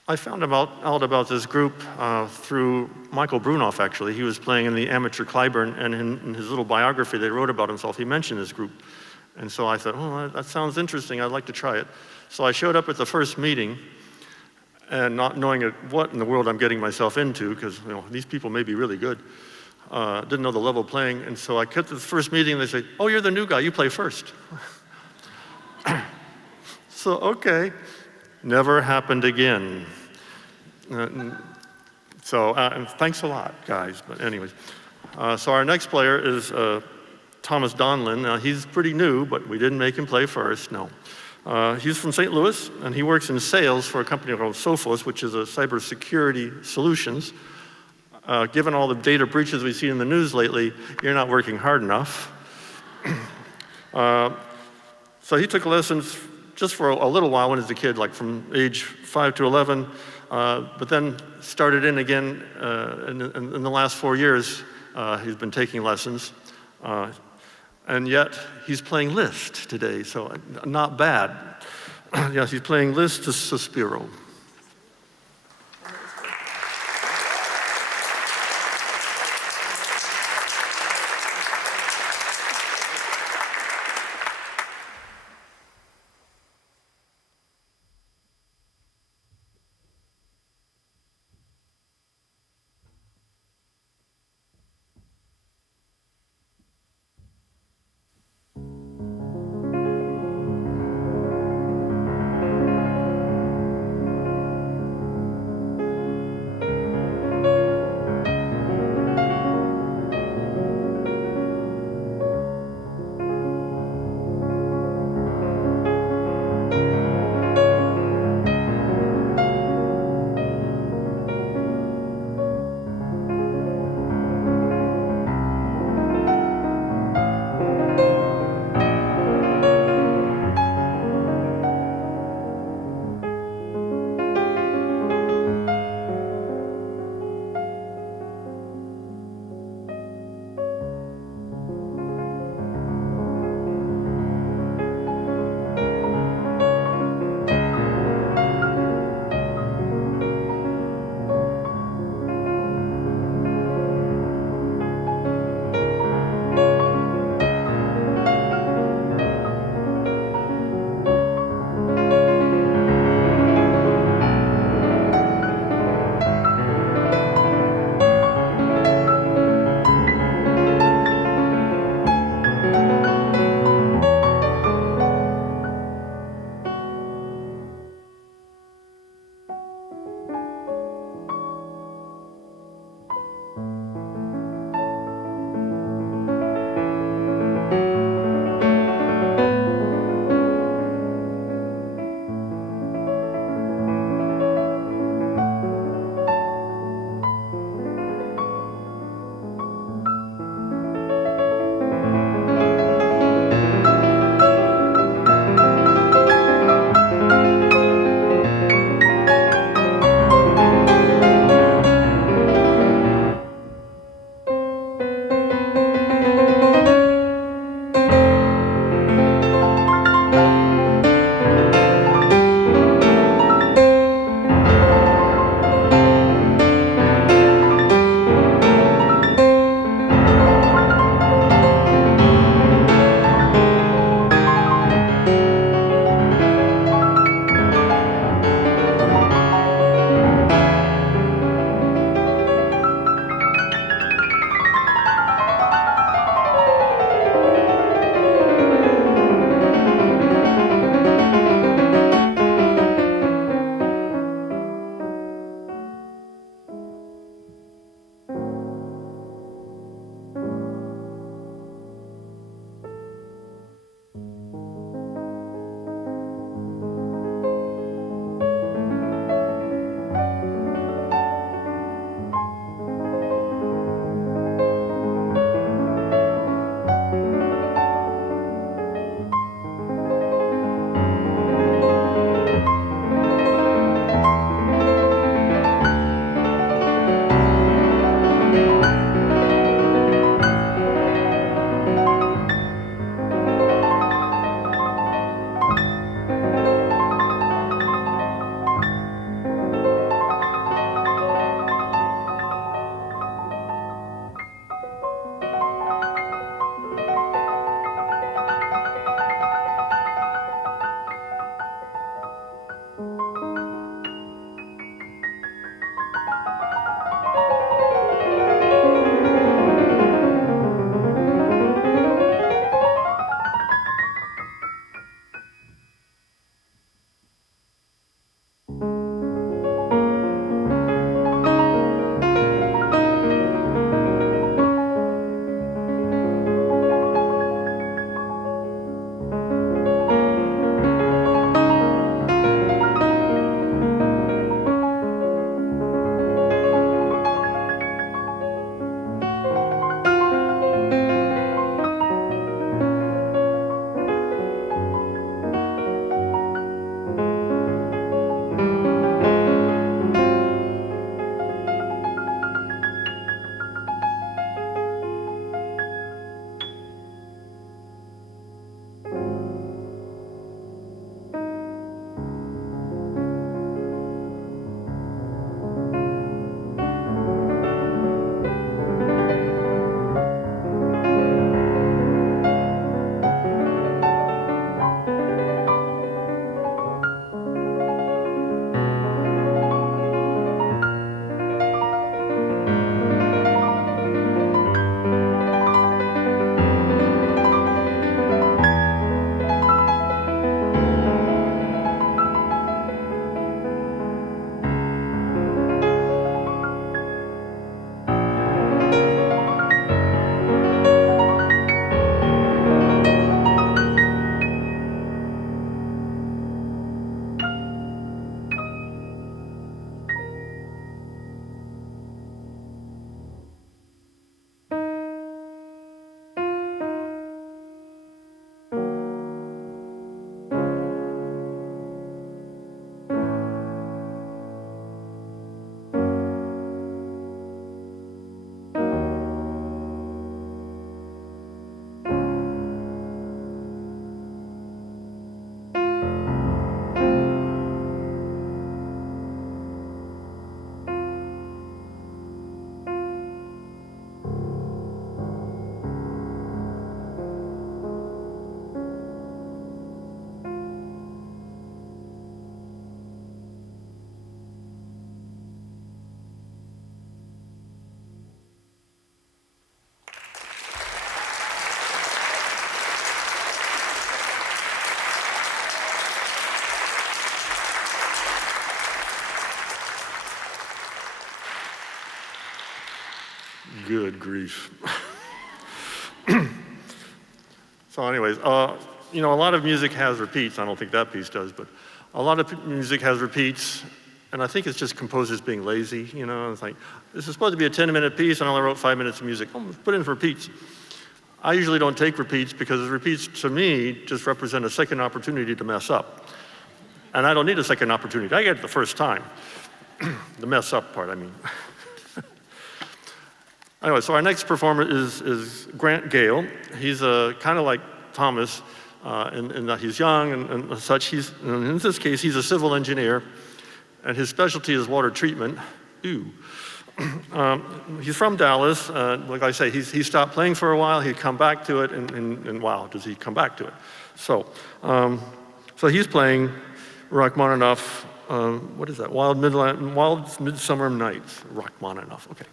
I found out about this group through Michael Brunoff, actually. He was playing in the amateur Clyburn, and in his little biography they wrote about himself, he mentioned this group. And so I thought, oh, that sounds interesting, I'd like to try it. So I showed up at the first meeting, and not knowing what in the world I'm getting myself into, because these people may be really good. Didn't know the level of playing, and so I kept the first meeting, and they say, oh, you're the new guy, you play first. So, okay, never happened again. So thanks a lot, guys, but anyways. So our next player is Thomas Donlin. Now, he's pretty new, but we didn't make him play first, no. He's from St. Louis, and he works in sales for a company called Sophos, which is a cybersecurity solutions. Given all the data breaches we've seen in the news lately, you're not working hard enough. So he took lessons just for a little while when he was a kid, like from age 5 to 11, but then started in again in the last 4 years. He's been taking lessons. And yet, he's playing Liszt today, so not bad. Yes, he's playing Liszt to Sospiro. Good grief. So anyways, you know, a lot of music has repeats. I don't think that piece does, but a lot of music has repeats, and I think it's just composers being lazy, you know? It's like, this is supposed to be a 10-minute piece, and I only wrote 5 minutes of music. Oh, let's put in repeats. I usually don't take repeats because repeats, to me, just represent a second opportunity to mess up. And I don't need a second opportunity. I get it the first time. The mess up part, I mean. Anyway, so our next performer is Grant Gale. He's kind of like Thomas in that he's young and such. In this case, he's a civil engineer, and his specialty is water treatment. Ooh. He's from Dallas. Like I say, he stopped playing for a while. He'd come back to it, and wow, does he come back to it. So he's playing Rachmaninoff. What is that? Wild Midsummer Nights. Rachmaninoff. Okay.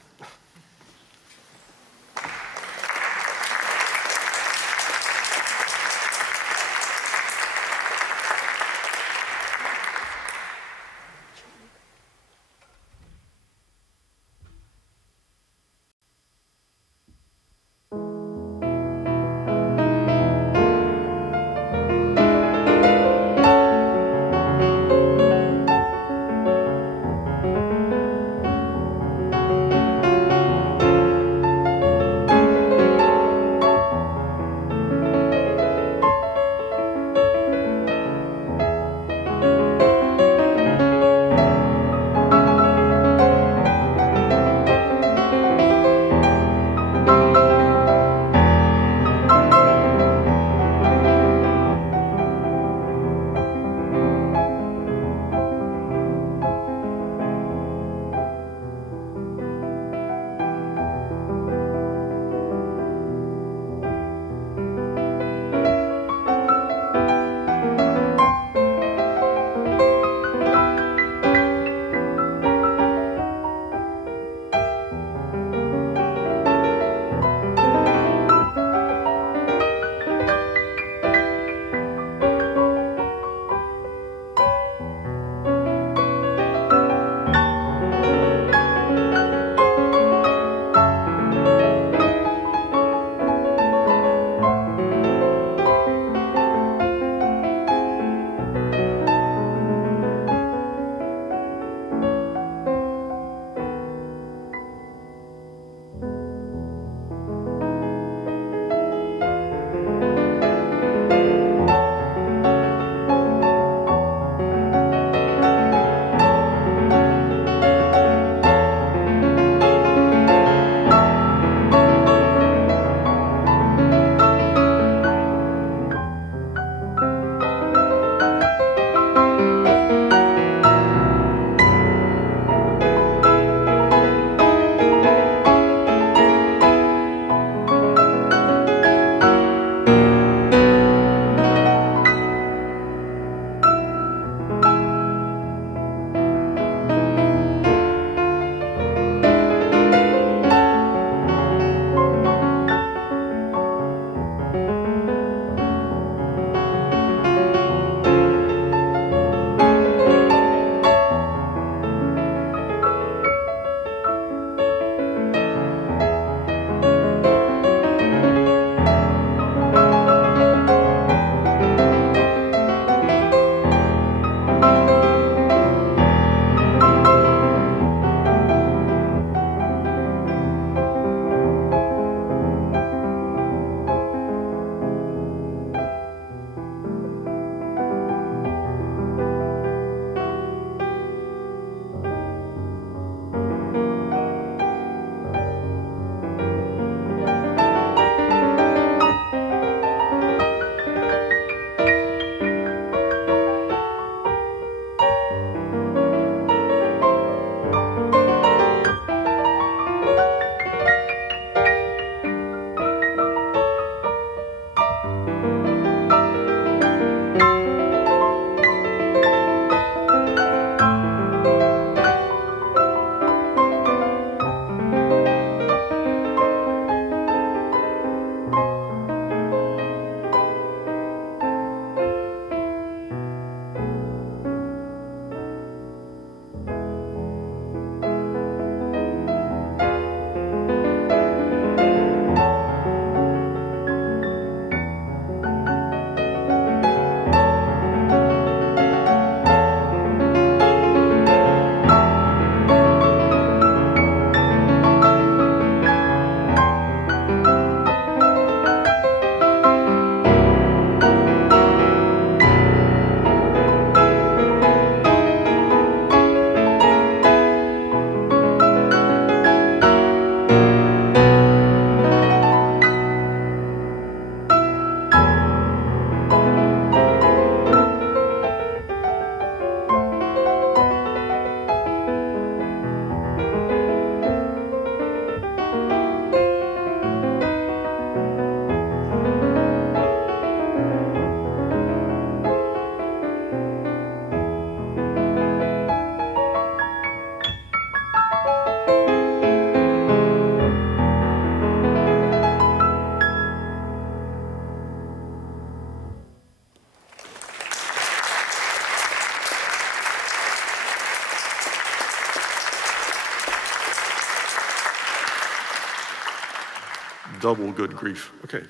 double good grief. Okay.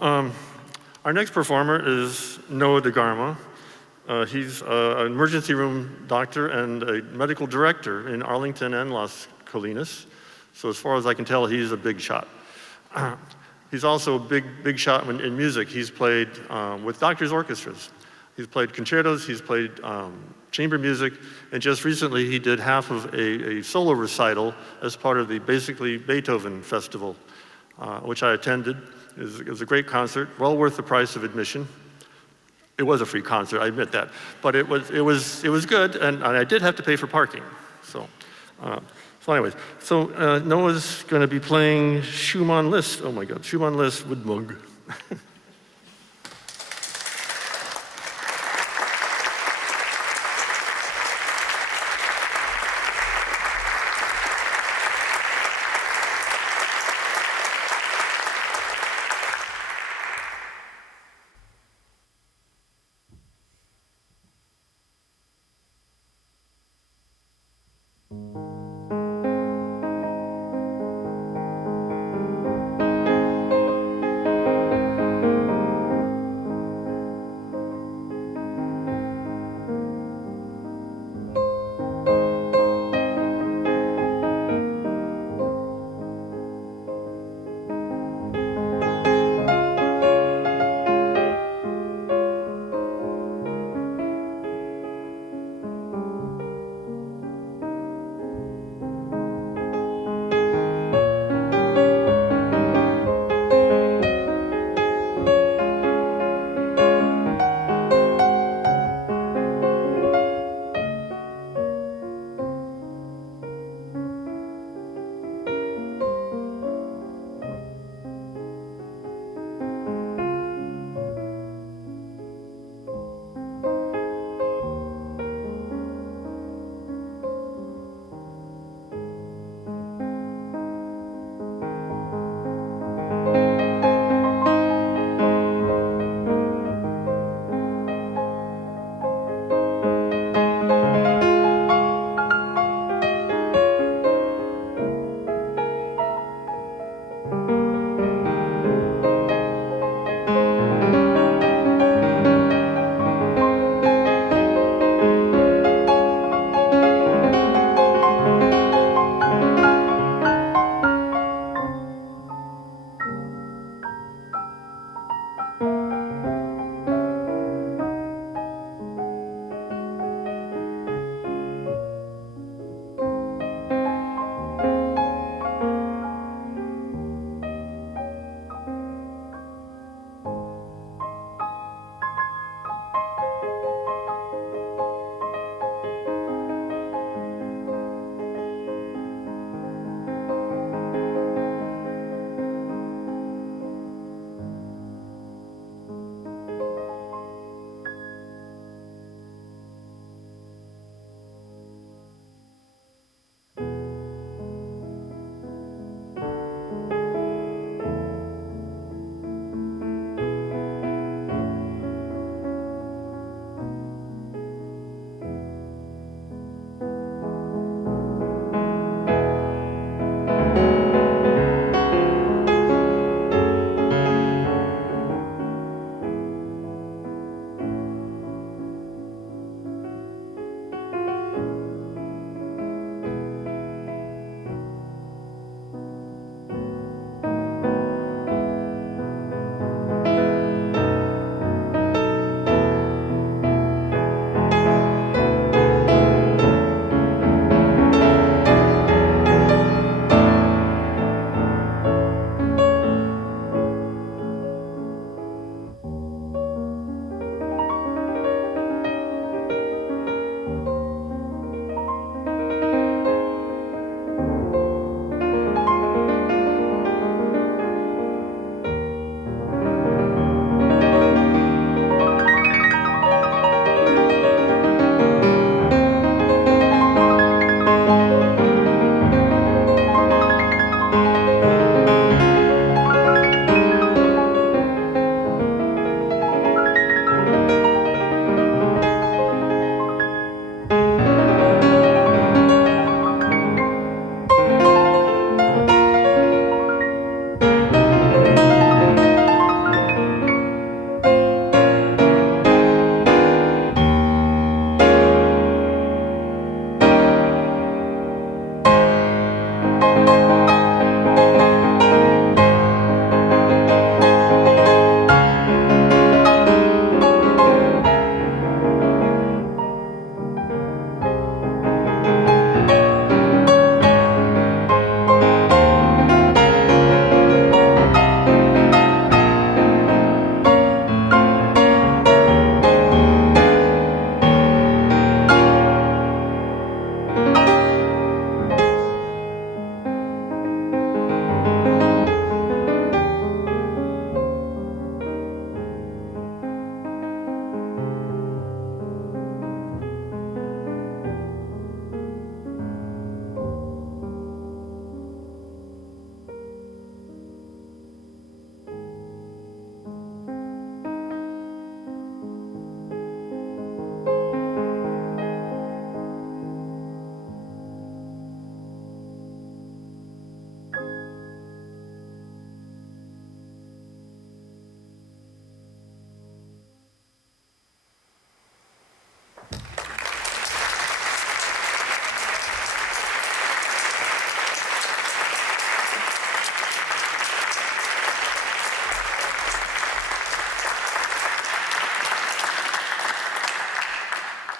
Our next performer is Noah DeGarma. He's an emergency room doctor and a medical director in Arlington and Las Colinas. So as far as I can tell, he's a big shot. He's also a big shot in music. He's played with doctors' orchestras. He's played concertos, he's played chamber music, and just recently he did half of a solo recital as part of the Basically Beethoven Festival, which I attended. It was a great concert, well worth the price of admission. It was a free concert, I admit that, but it was good, and I did have to pay for parking. So anyways, Noah's going to be playing Schumann Liszt. Oh my God, Schumann Liszt with Mug.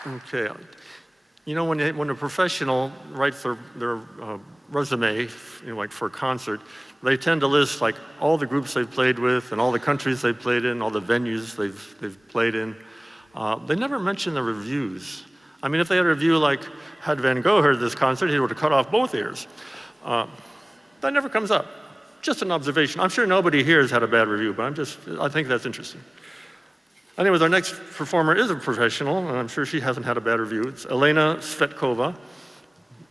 Okay. You know, when a professional writes their resume, like for a concert, they tend to list like all the groups they've played with and all the countries they've played in, all the venues they've played in. They never mention the reviews. I mean, if they had a review like, had Van Gogh heard this concert, he would have cut off both ears. That never comes up. Just an observation. I'm sure nobody here has had a bad review, but I think that's interesting. Anyways, our next performer is a professional, and I'm sure she hasn't had a bad review. It's Elena Svetkova.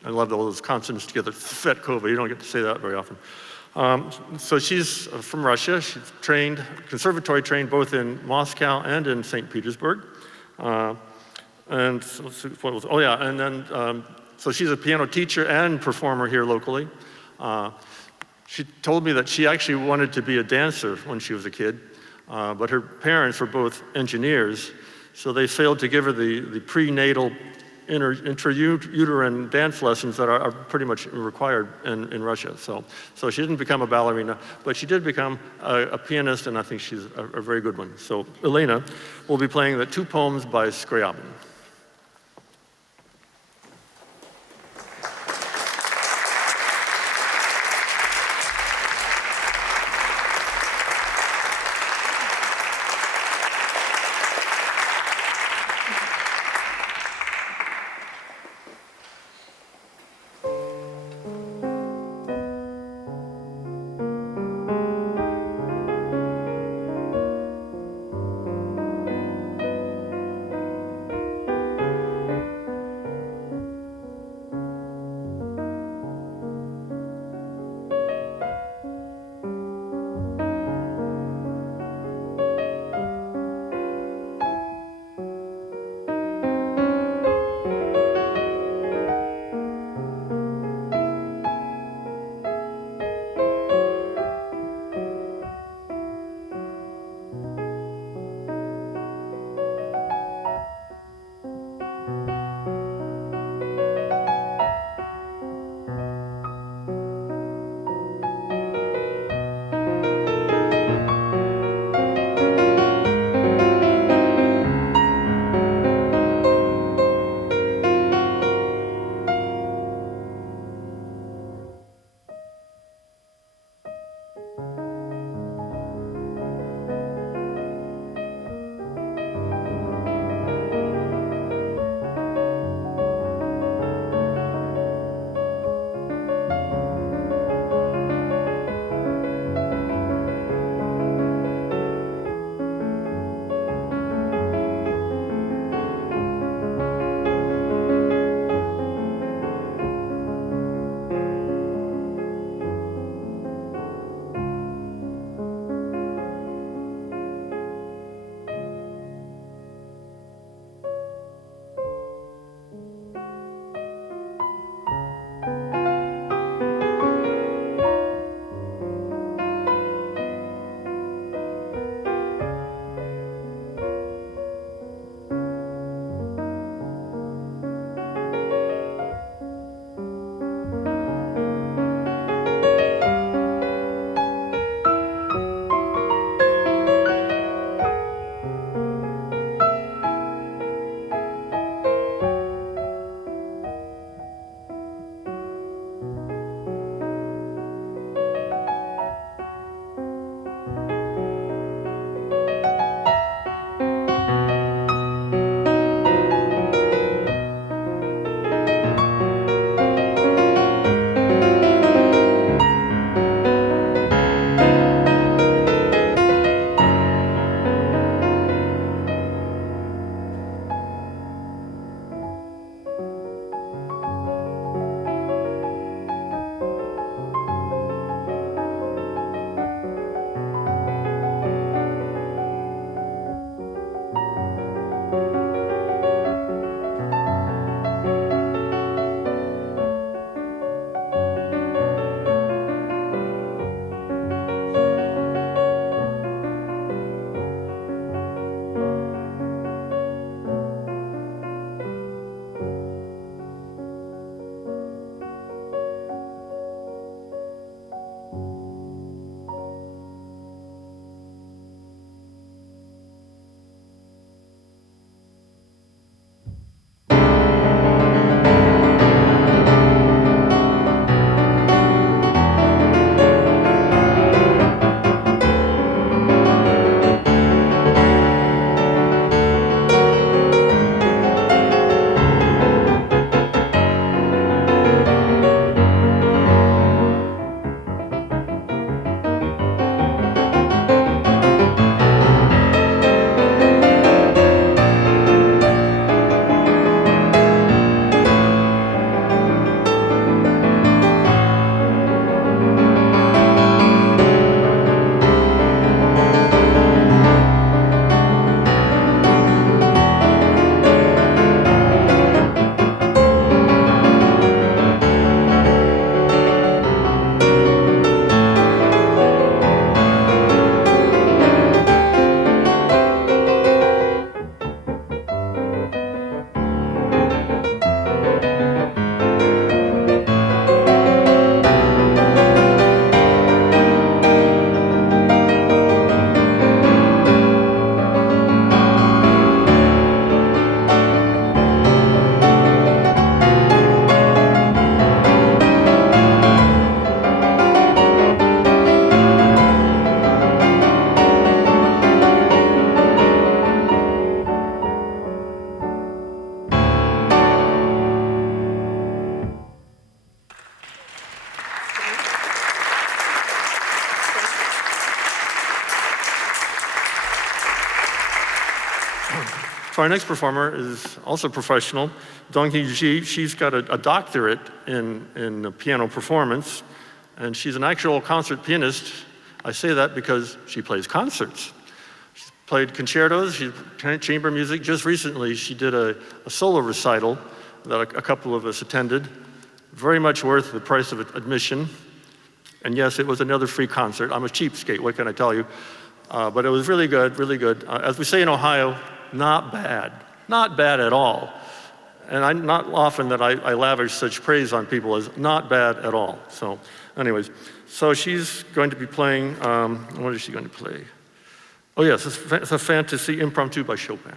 I love all those consonants together. Svetkova, you don't get to say that very often. So she's from Russia. She's trained, conservatory trained both in Moscow and in St. Petersburg. So she's a piano teacher and performer here locally. She told me that she actually wanted to be a dancer when she was a kid. But her parents were both engineers, so they failed to give her the prenatal intrauterine dance lessons that are pretty much required in Russia. So she didn't become a ballerina, but she did become a pianist, and I think she's a very good one. So Elena will be playing the 2 poems by Scriabin. So our next performer is also professional, Donghyun Ji. She's got a doctorate in piano performance, and she's an actual concert pianist. I say that because she plays concerts. She's played concertos, she's played chamber music. Just recently, she did a solo recital that a couple of us attended. Very much worth the price of admission. And yes, it was another free concert. I'm a cheapskate, what can I tell you? But it was really good, really good. As we say in Ohio, not bad. Not bad at all. And not often that I lavish such praise on people as not bad at all. So anyways, so she's going to be playing, what is she going to play? Oh yes, it's a fantasy impromptu by Chopin.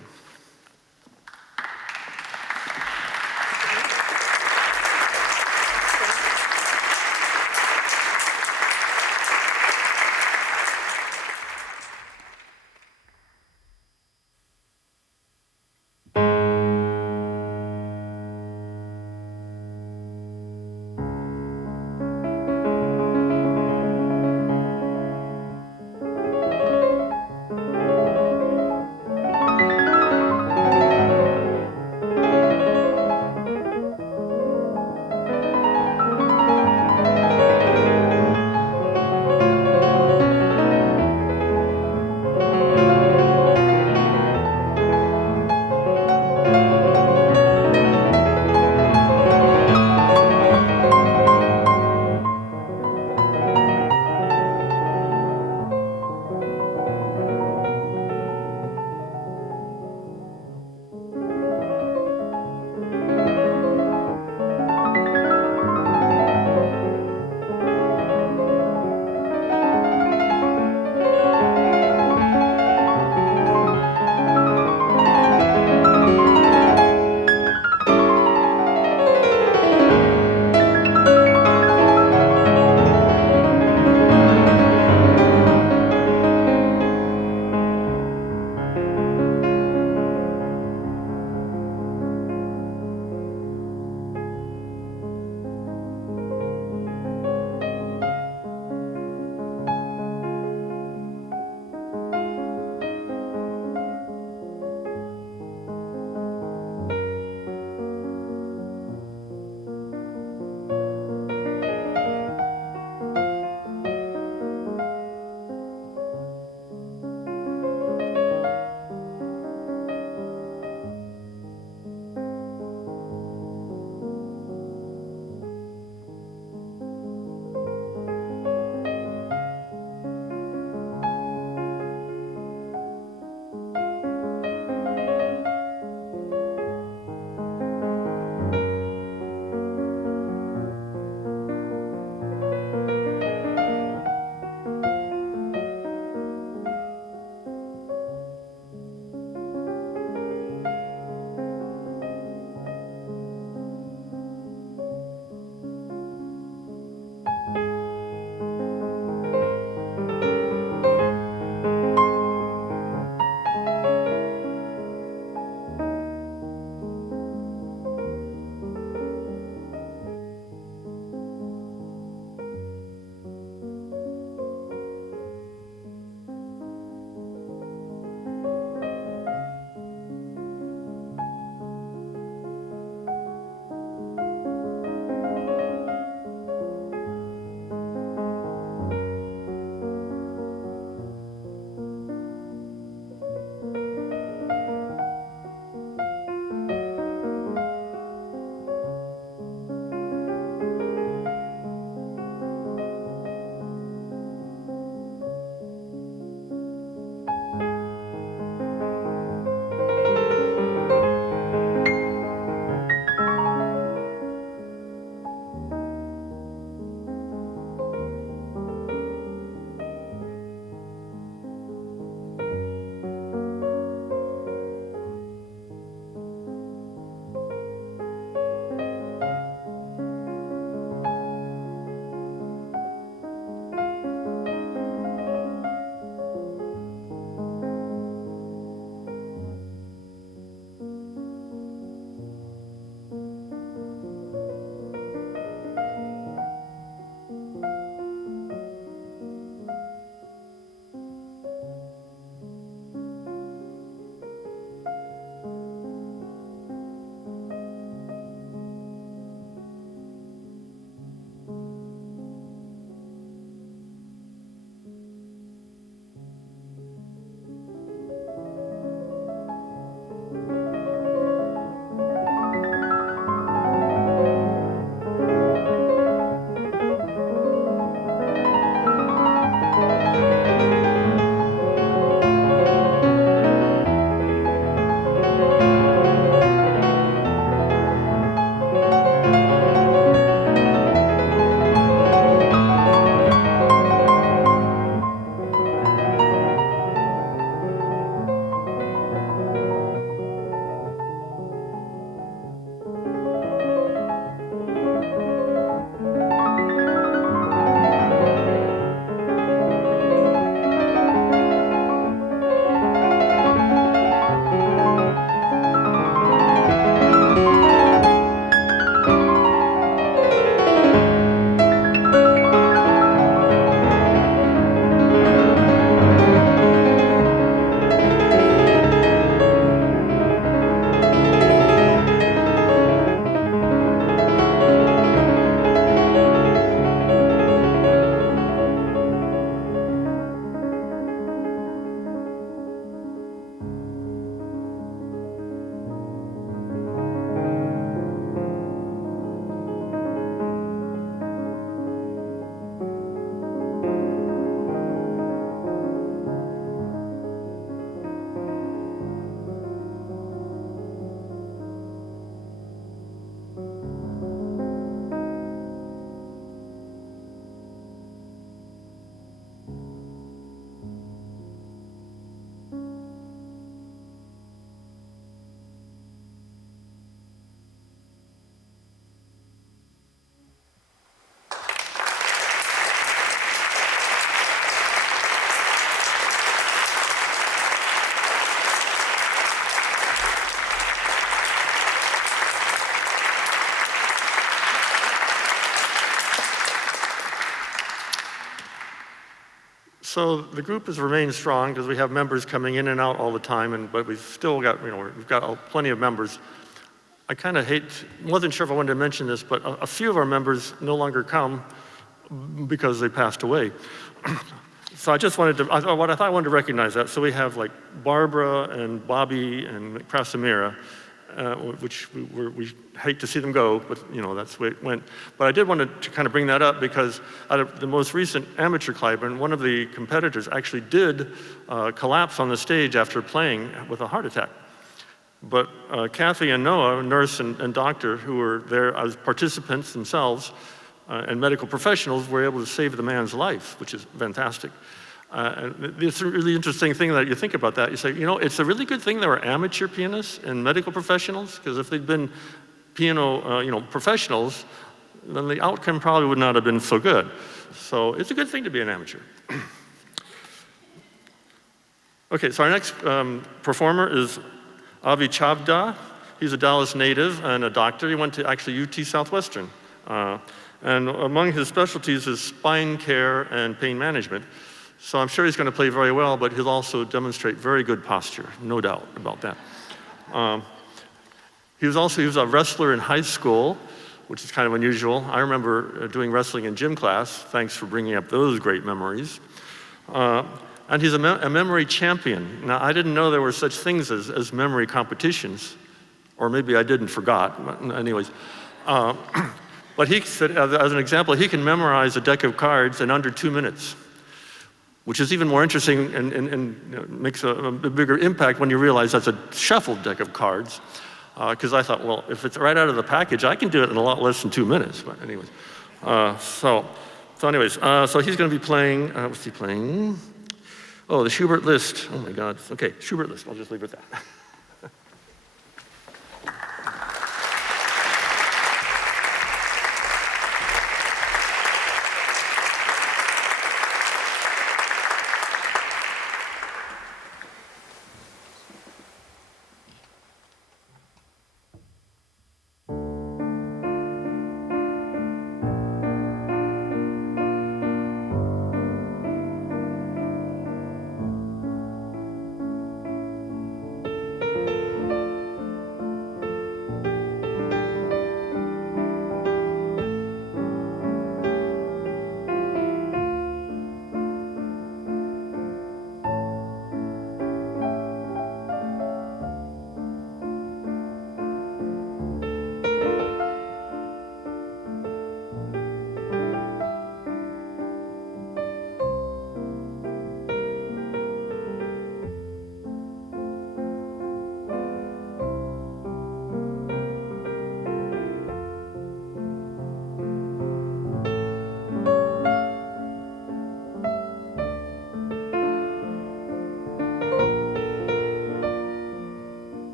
So the group has remained strong because we have members coming in and out all the time, but we've still got, we've got plenty of members. I kind of wasn't sure if I wanted to mention this, but a few of our members no longer come because they passed away. So I just wanted to, I thought I wanted to recognize that. So we have like Barbara and Bobby and Krasimira, which we hate to see them go, but that's the way it went. But I did want to kind of bring that up because out of the most recent amateur Clyburn, one of the competitors actually did collapse on the stage after playing with a heart attack. But Kathy and Noah, nurse and doctor, who were there as participants themselves and medical professionals, were able to save the man's life, which is fantastic. And it's a really interesting thing that you think about that. You say, it's a really good thing there were amateur pianists and medical professionals, because if they'd been piano, professionals, then the outcome probably would not have been so good. So it's a good thing to be an amateur. Okay, so our next performer is Avi Chavda. He's a Dallas native and a doctor. He went to actually UT Southwestern. And among his specialties is spine care and pain management. So I'm sure he's going to play very well, but he'll also demonstrate very good posture, no doubt about that. He was a wrestler in high school, which is kind of unusual. I remember doing wrestling in gym class. Thanks for bringing up those great memories. And he's a memory champion. Now, I didn't know there were such things as memory competitions, or maybe I didn't forgot, but anyways. But he said, as an example, he can memorize a deck of cards in under 2 minutes, which is even more interesting and makes a bigger impact when you realize that's a shuffled deck of cards. Because I thought, well, if it's right out of the package, I can do it in a lot less than 2 minutes. But anyways, so he's going to be playing, what's he playing? Oh, the Schubert List. Oh my God. Okay, Schubert List. I'll just leave it at that.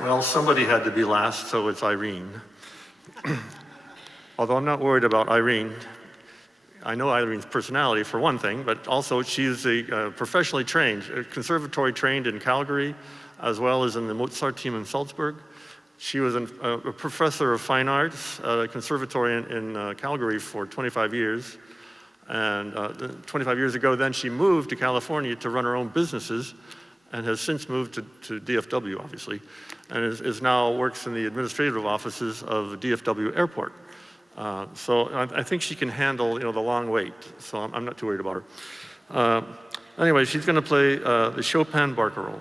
Well, somebody had to be last, so it's Irene. Although I'm not worried about Irene. I know Irene's personality for one thing, but also she's professionally trained, conservatory trained in Calgary, as well as in the Mozart team in Salzburg. She was a professor of fine arts at a conservatory in Calgary for 25 years. And 25 years ago, then she moved to California to run her own businesses and has since moved to DFW, obviously, and is now works in the administrative offices of the DFW airport. So I think she can handle, the long wait. So I'm not too worried about her. Anyway, she's going to play the Chopin Barcarolle.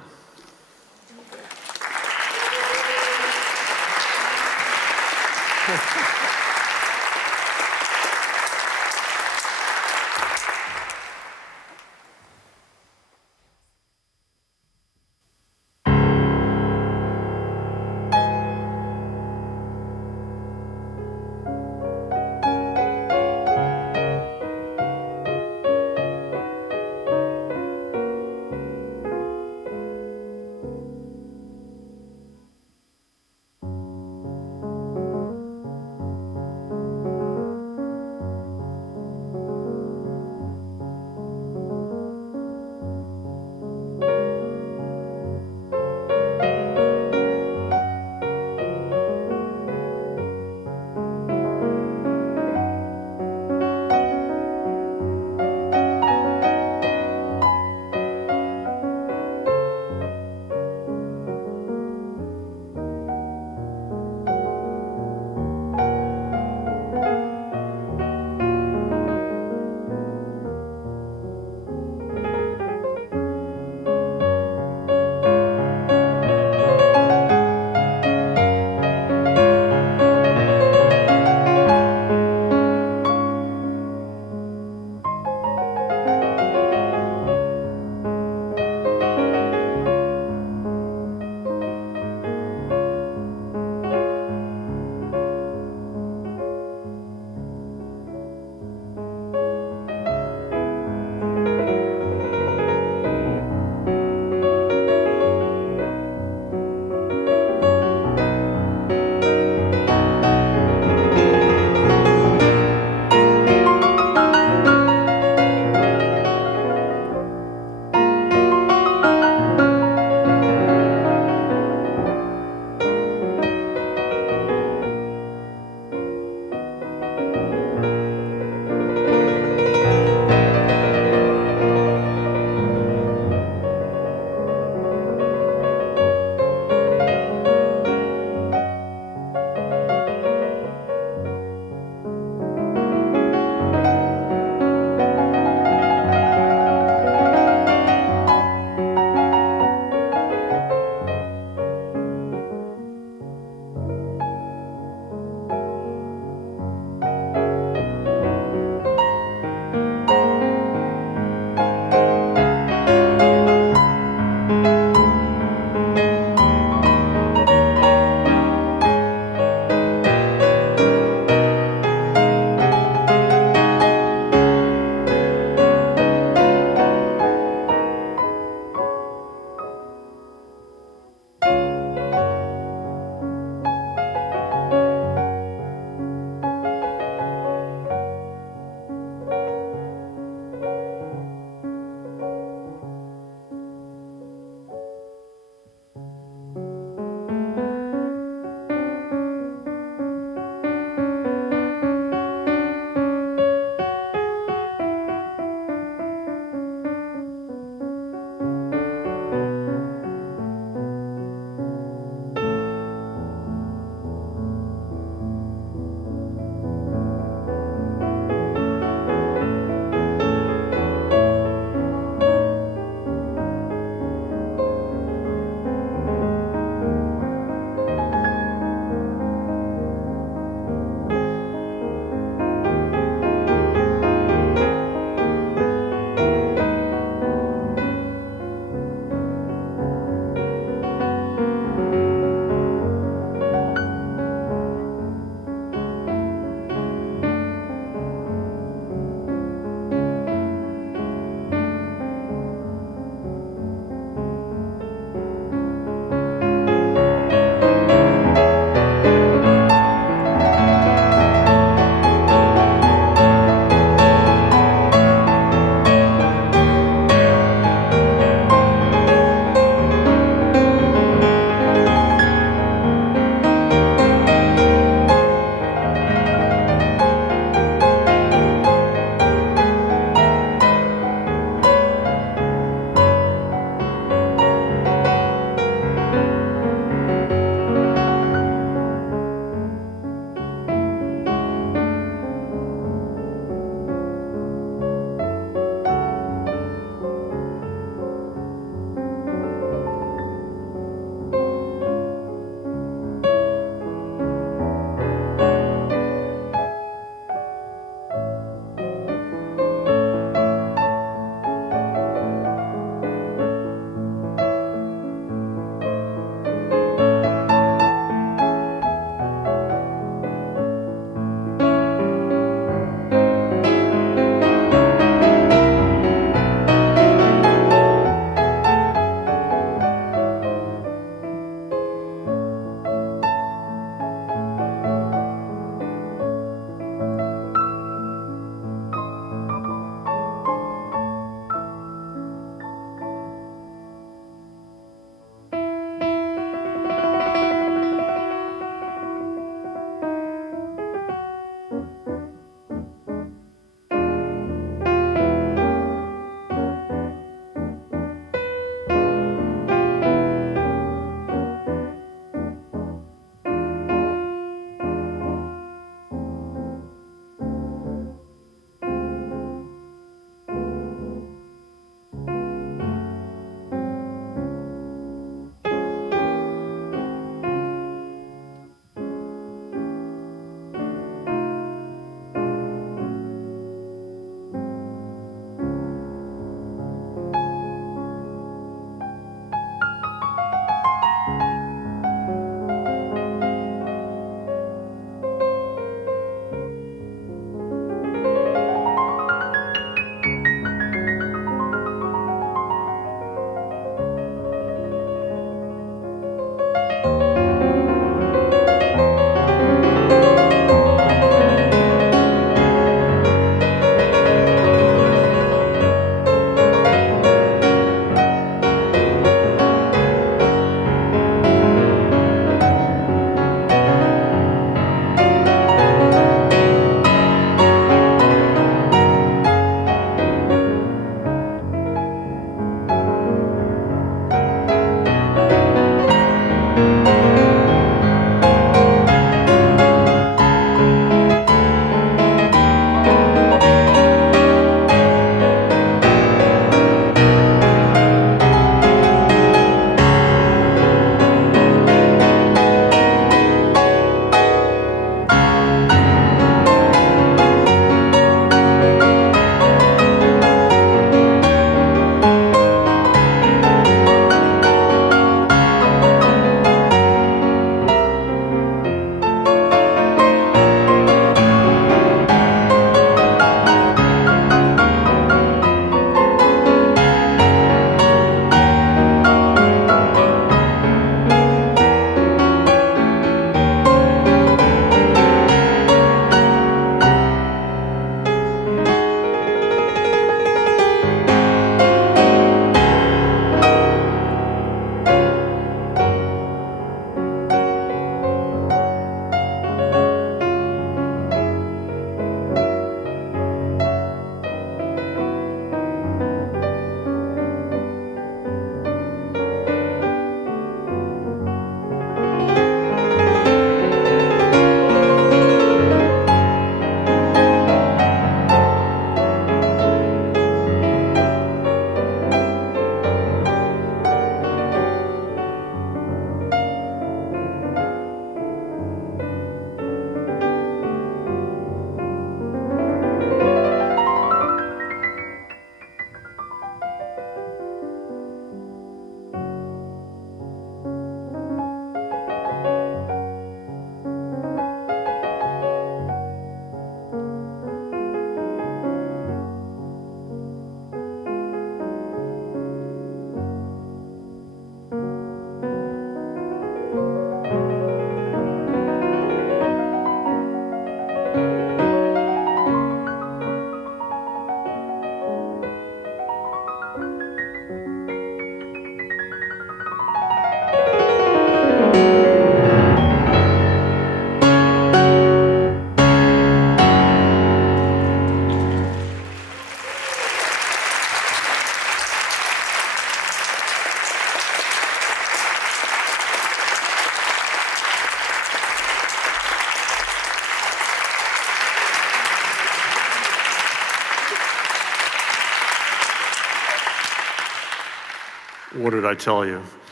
What did I tell you?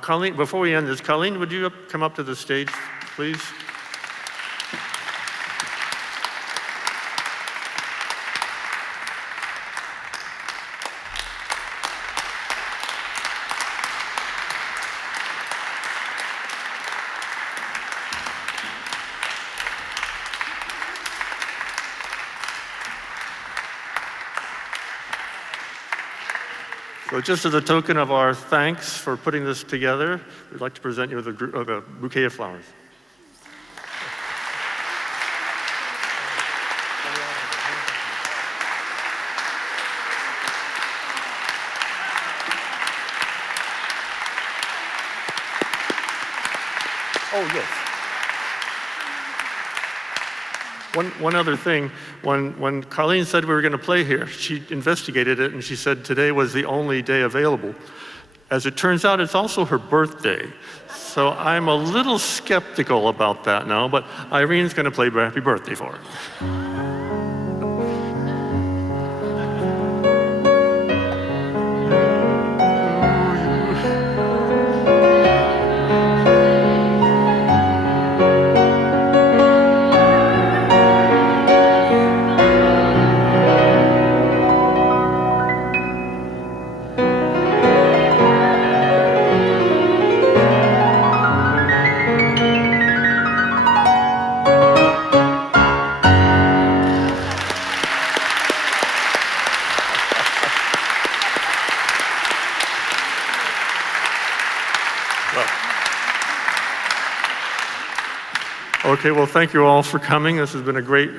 Colleen, before we end this, Colleen, would you come up to the stage, please? So just as a token of our thanks for putting this together, we'd like to present you with a bouquet of flowers. Oh, yes. One other thing, when Colleen said we were going to play here, she investigated it and she said today was the only day available. As it turns out, it's also her birthday. So I'm a little skeptical about that now, but Irene's going to play Happy Birthday for her. Okay, well, thank you all for coming. This has been a great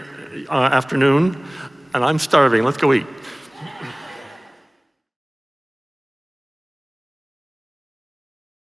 afternoon, and I'm starving. Let's go eat.